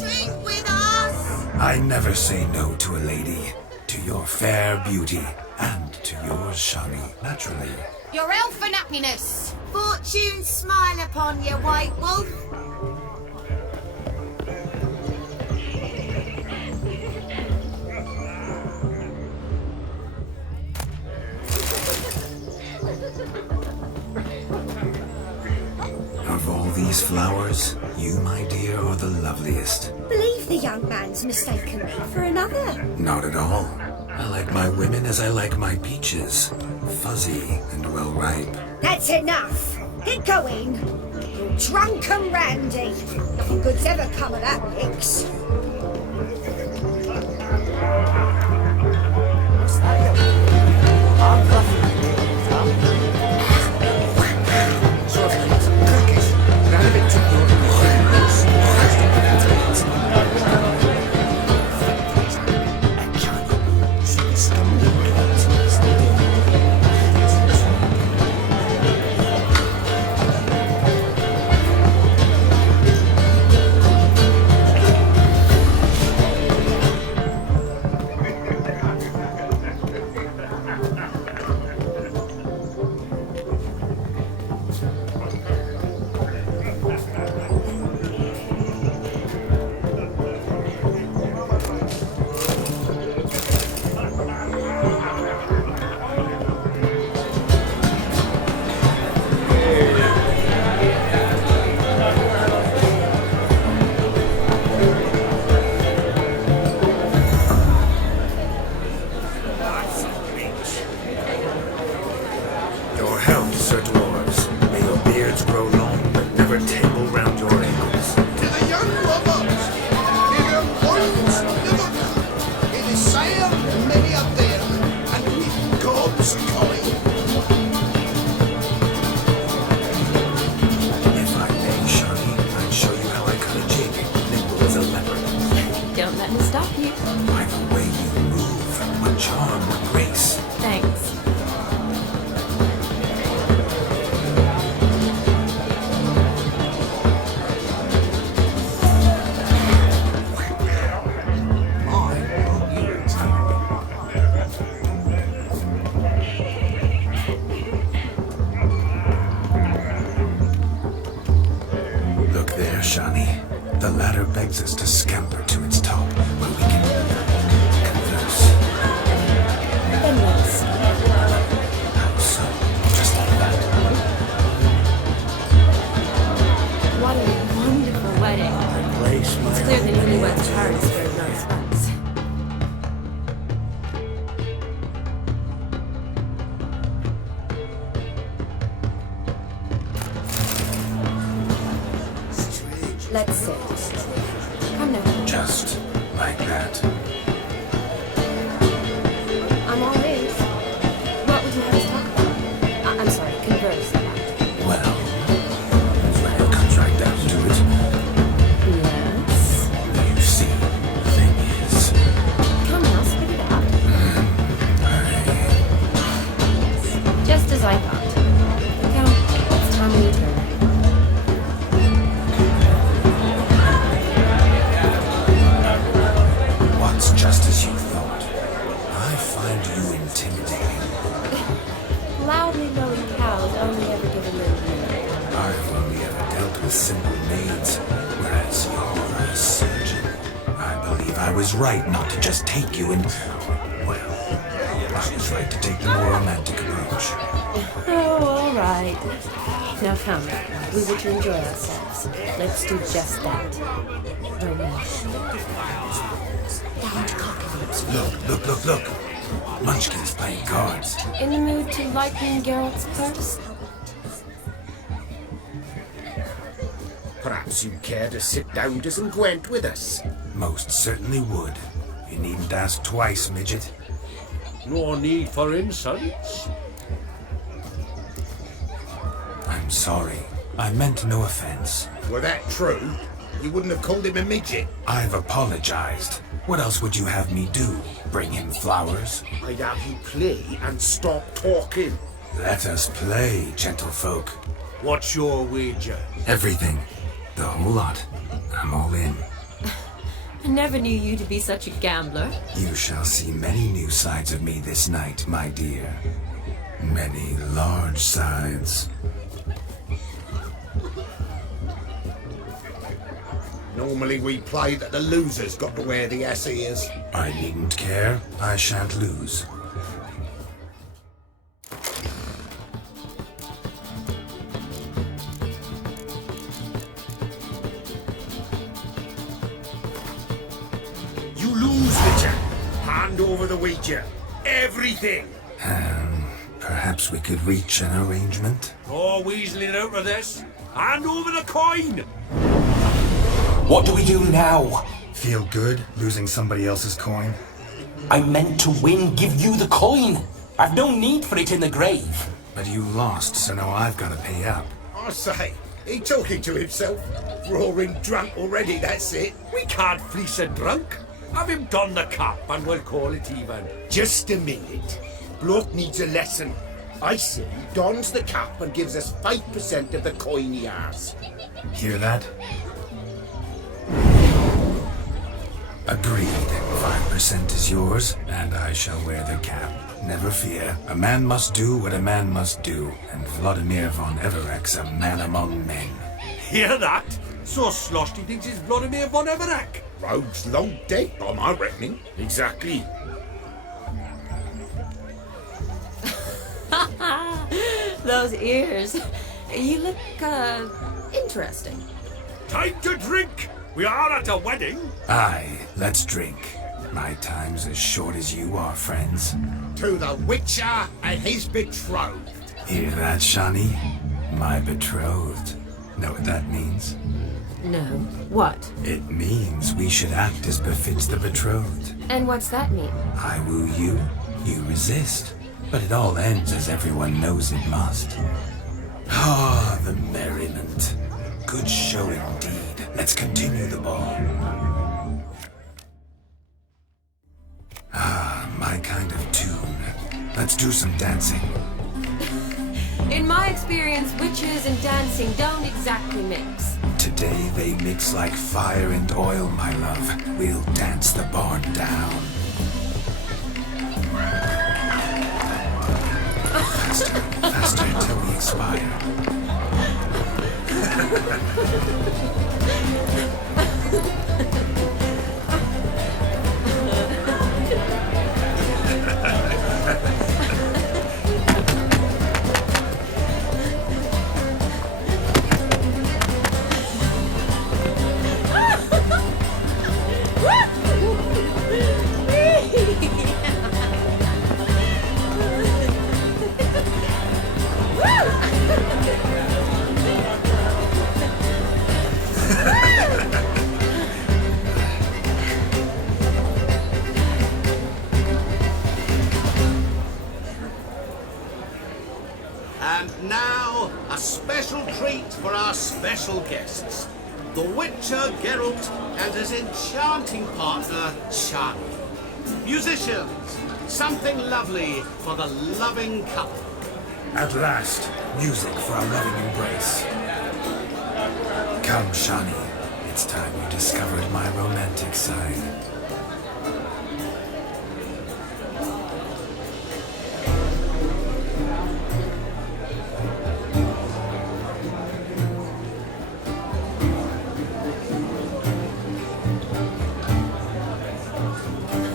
Drink with us. I never say no to a lady. To your fair beauty. And to yours, Shani, naturally. Your elfin happiness. Fortune smile upon you, White Wolf. Of all these flowers, you, my dear, are the loveliest. Believe the young man's mistaken me for another. Not at all. I like my women as I like my peaches. Fuzzy and well ripe. That's enough. Get going. You drunken randy. Nothing good's ever come of that mix. Shani. The ladder begs us to scamper to its top, where we can converse. Then let's. How so? Just like that. What a wonderful wedding. It's clear the newlyweds' hearts were no response. Let's sit. Come now. Just like that. I'm all ears. What would you have us talk about? I'm sorry, converse about. Well, when it comes right down to it, Yes? you see, the thing is, Come now, spit it out. Just as I thought. Come, it's time we return. what's just as you thought. I find you intimidating. Loudly lowing cows only ever give a little milk. I've only ever dealt with simple maids, whereas you're a surgeon. I believe I was right not to just take you and... well, I was right to take the more romantic approach. Oh, all right. Now come, we were to enjoy ourselves. Let's do just that. Romance. Look. Munchkin's playing cards. In the mood to lighten Geralt's purse? Perhaps you'd care to sit down to some Gwent with us. Most certainly would. You needn't ask twice, midget. No need for insults. I'm sorry. I meant no offense. Were that true, you wouldn't have called him a midget. I've apologized. What else would you have me do? Bring him flowers? I'd have you play and stop talking. Let us play, gentlefolk. What's your wager? Everything. The whole lot. I'm all in. I never knew you to be such a gambler. You shall see many new sides of me this night, my dear. Many large sides. Normally we play that the loser's got to wear the ass ears. I needn't care. I shan't lose. You lose, Vijay. Hand over the wager. Everything. Perhaps we could reach an arrangement? Oh, weaseling out of this. Hand over the coin. What do we do now? Feel good losing somebody else's coin? I meant to win, give you the coin. I've no need for it in the grave. But you lost, so now I've got to pay up. I say, he talking to himself. Roaring drunk already, that's it. We can't fleece a drunk. Have him don the cap and we'll call it even. Just a minute. Bloke needs a lesson. I say he dons the cap and gives us 5% of the coin he has. Hear that? Agreed. 5% is yours, and I shall wear the cap. Never fear. A man must do what a man must do, and Vladimir von Everek's a man among men. Hear that? So sloshed he thinks he's Vladimir von Everek. Rogue's long dead, by my reckoning. Exactly. Those ears. You look, interesting. Time to drink! We are at a wedding. Aye, let's drink. My time's as short as you are, friends. To the Witcher and his betrothed. Hear that, Shani? My betrothed. Know what that means? No. What? It means we should act as befits the betrothed. And what's that mean? I woo you, you resist. But it all ends as everyone knows it must. Ah, the merriment. Good show indeed. Let's continue the ball. Ah, my kind of tune. Let's do some dancing. In my experience, witches and dancing don't exactly mix. Today they mix like fire and oil, my love. We'll dance the barn down. Faster until we expire. the Witcher Geralt, and his enchanting partner, Shani. Musicians, something lovely for the loving couple. At last, music for our loving embrace. Come, Shani. It's time you discovered my romantic side.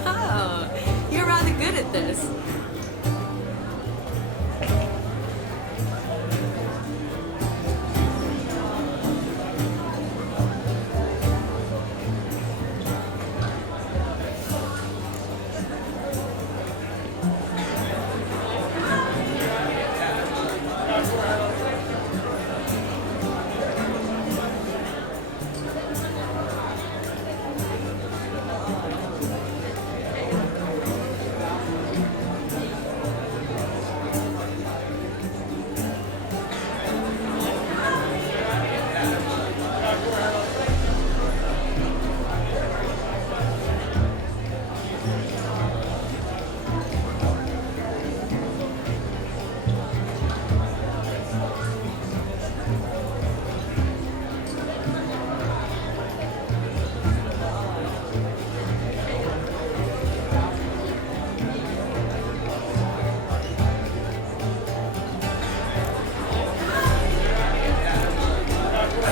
Oh, you're rather good at this.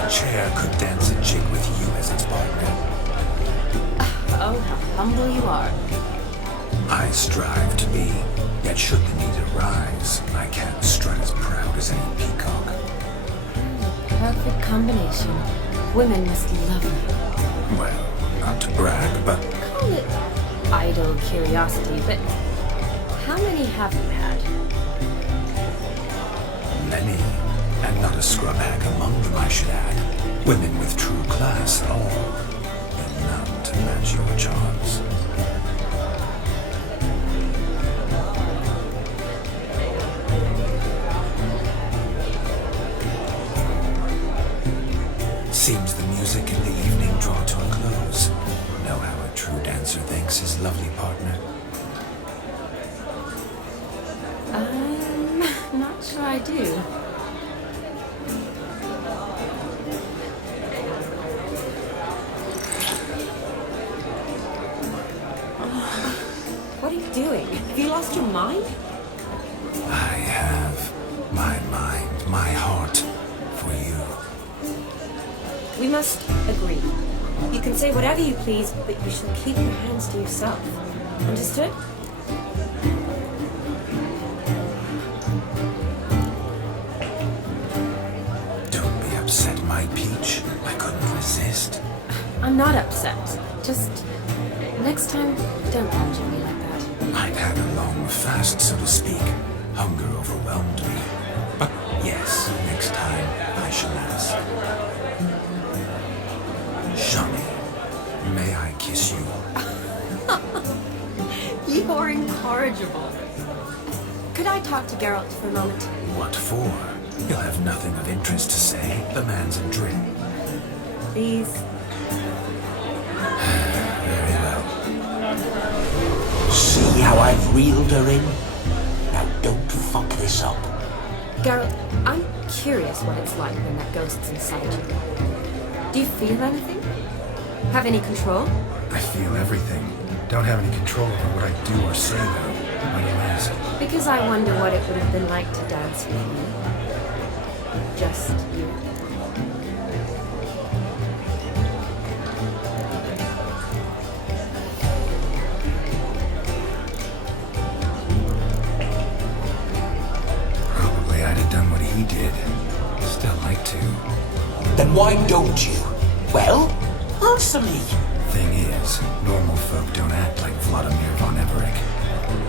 Chair could dance a jig with you as its partner. Oh, how humble you are. I strive to be, yet should the need arise, I can't strut as proud as any peacock. Perfect combination. Women must love you. Well, not to brag, but Call it idle curiosity, but how many have you had? many, and not a scrub hag among them, I should add. Women with true class, all, and none to match your charms. Seems the music in the evening draw to a close. Know how a true dancer thanks his lovely partner? Not sure I do. What are you doing? Have you lost your mind? I have my mind, my heart for you. We must agree. You can say whatever you please, but you shall keep your hands to yourself. Understood? Don't be upset, my peach. I couldn't resist. I'm not upset. Just next time, don't badger me like that. I'd had a long fast, so to speak. Hunger overwhelmed me. But yes, next time I shall ask. Shani, may I kiss you? You're incorrigible. Could I talk to Geralt for a moment? What for? You'll have nothing of interest to say. The man's a drink. Please. Very well. See how I've reeled her in? Now don't fuck this up. Geralt, I'm curious what it's like when that ghost's inside you. Do you feel anything? Have any control? I feel everything. Don't have any control over what I do or say, though. Why do you ask? Because I wonder what it would have been like to dance with you. Just you. Probably I'd have done what he did. Still like to. Then why don't you? Well, answer me. Thing is, normal folk don't act like Vladimir von Everett.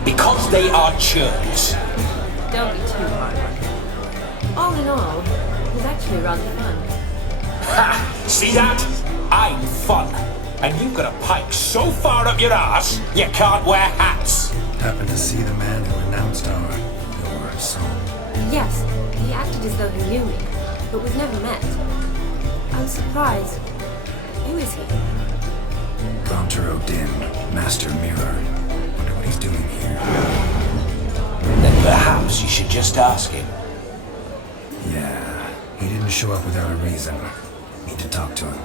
Because they are churls. Don't be too hard on him. All in all, it was actually rather fun. Ha! See that? I'm fun. And you've got a pike so far up your ass, you can't wear hats. Happened to see the man who announced your song. Yes, he acted as though he knew me, but we've never met. I'm surprised. Who is he? Gonter Dim, Master Mirror. Wonder what he's doing here. Then perhaps you should just ask him. Yeah, he didn't show up without a reason. Need to talk to him.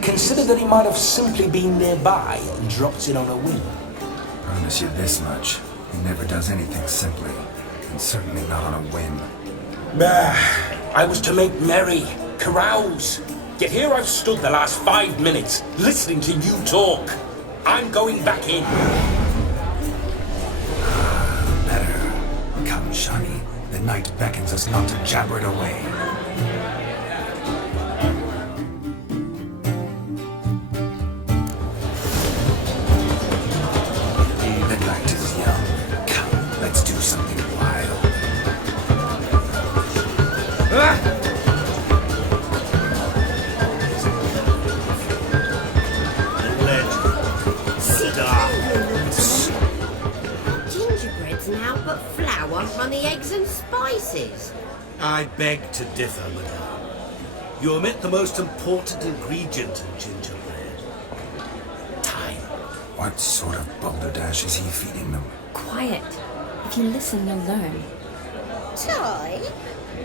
Consider that he might have simply been nearby and dropped in on a whim. Promise you this much. He never does anything simply. And certainly not on a whim. I was to make merry, carouse. Yet here I've stood the last 5 minutes, listening to you talk. I'm going back in. Better. Come, Shani. The night beckons us not to jabber it away. The night is young. Come, let's do something wild. Gingerbread's now but flour, honey, eggs and spices. I beg to differ, madame. You omit the most important ingredient in gingerbread. Time. What sort of balderdash is he feeding them? Quiet. If you listen, you'll learn. Time?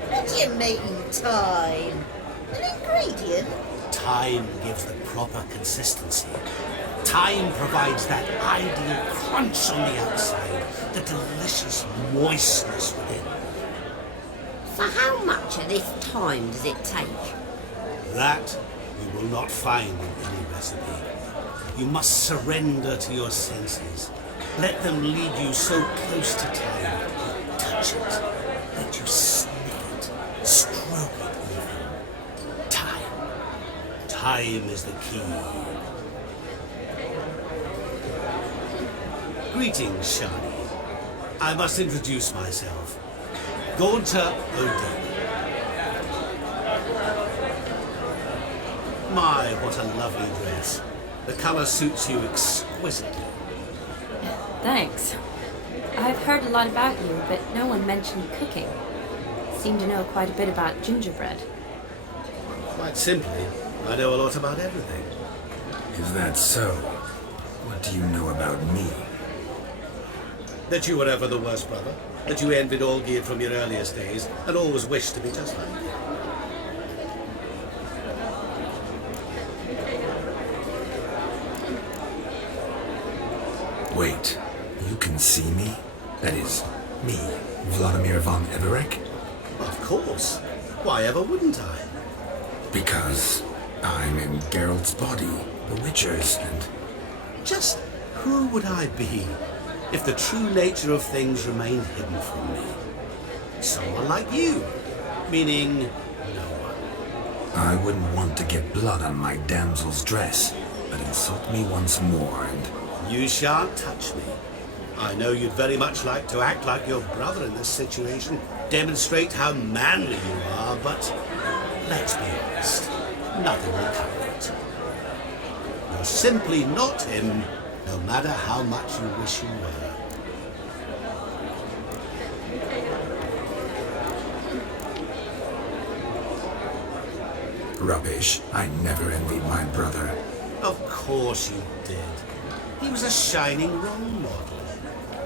What do you mean, time? An ingredient? Time gives the proper consistency. Time provides that ideal crunch on the outside, the delicious moistness within. So how much of this time does it take? That you will not find in any recipe. You must surrender to your senses. Let them lead you so close to time. You touch it. Let you sniff it. Stroke it even. Time. Time is the key. Greetings, Shani. I must introduce myself. Gonter Dim. My, what a lovely dress. The color suits you exquisitely. Thanks. I've heard a lot about you, but no one mentioned cooking. Seem to know quite a bit about gingerbread. Quite simply, I know a lot about everything. Is that so? What do you know about me? That you were ever the worst brother. That you envied Olgierd from your earliest days, and always wished to be just like him. Wait, you can see me? That is, me, Vladimir von Everek? Of course. Why ever wouldn't I? Because I'm in Geralt's body, the Witcher's, and... Just who would I be if the true nature of things remained hidden from me? Someone like you, meaning no one. I wouldn't want to get blood on my damsel's dress, but insult me once more and... You shan't touch me. I know you'd very much like to act like your brother in this situation, demonstrate how manly you are, but let's be honest, nothing will come of it. You're simply not him, no matter how much you wish you were. Rubbish. I never envied my brother. Of course you did. He was a shining role model.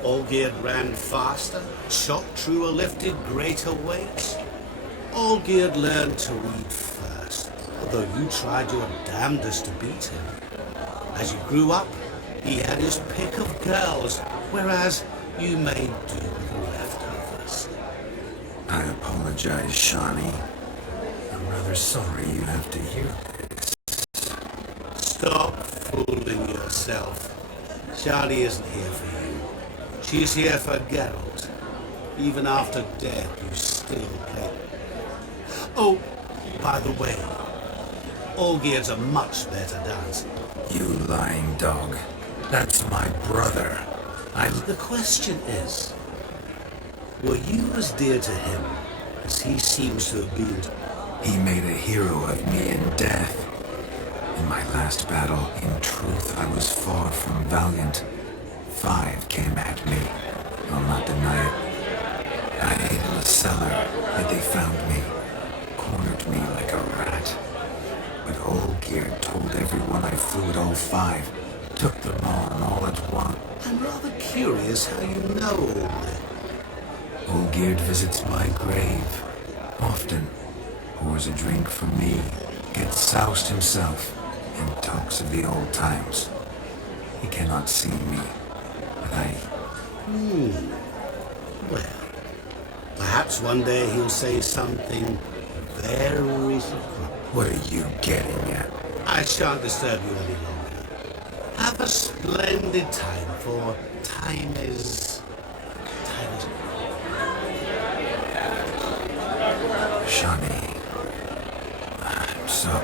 Olgierd ran faster, shot truer, lifted greater weights. Olgierd learned to read first, although you tried your damnedest to beat him. As you grew up, he had his pick of girls, whereas you made do with the leftovers. I apologize, Shani. I'm rather sorry you have to hear this. Stop fooling yourself. Shani isn't here for you. She's here for Geralt. Even after death, you still play. Oh, by the way, Olgierd's a much better dancer. You lying dog. That's my brother. The question is, were you as dear to him as he seems to have been to... He made a hero of me in death. In my last battle, in truth, I was far from valiant. 5 came at me. I'll not deny it. I hid in the cellar, and they found me. Cornered me like a rat. Oldgear told everyone I flew at all 5. Took them on all at once. I'm rather curious how you know all this. Oldgear visits my grave. Often. Pours a drink for me. Gets soused himself. And talks of the old times. He cannot see me. But I... Well, perhaps one day he'll say something very surprising. What are you getting at? I shan't disturb you any longer. Have a splendid time, for time is... Shawnee. I'm so...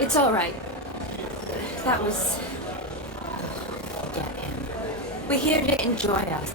It's all right. That was... Forget him. We're here to enjoy us.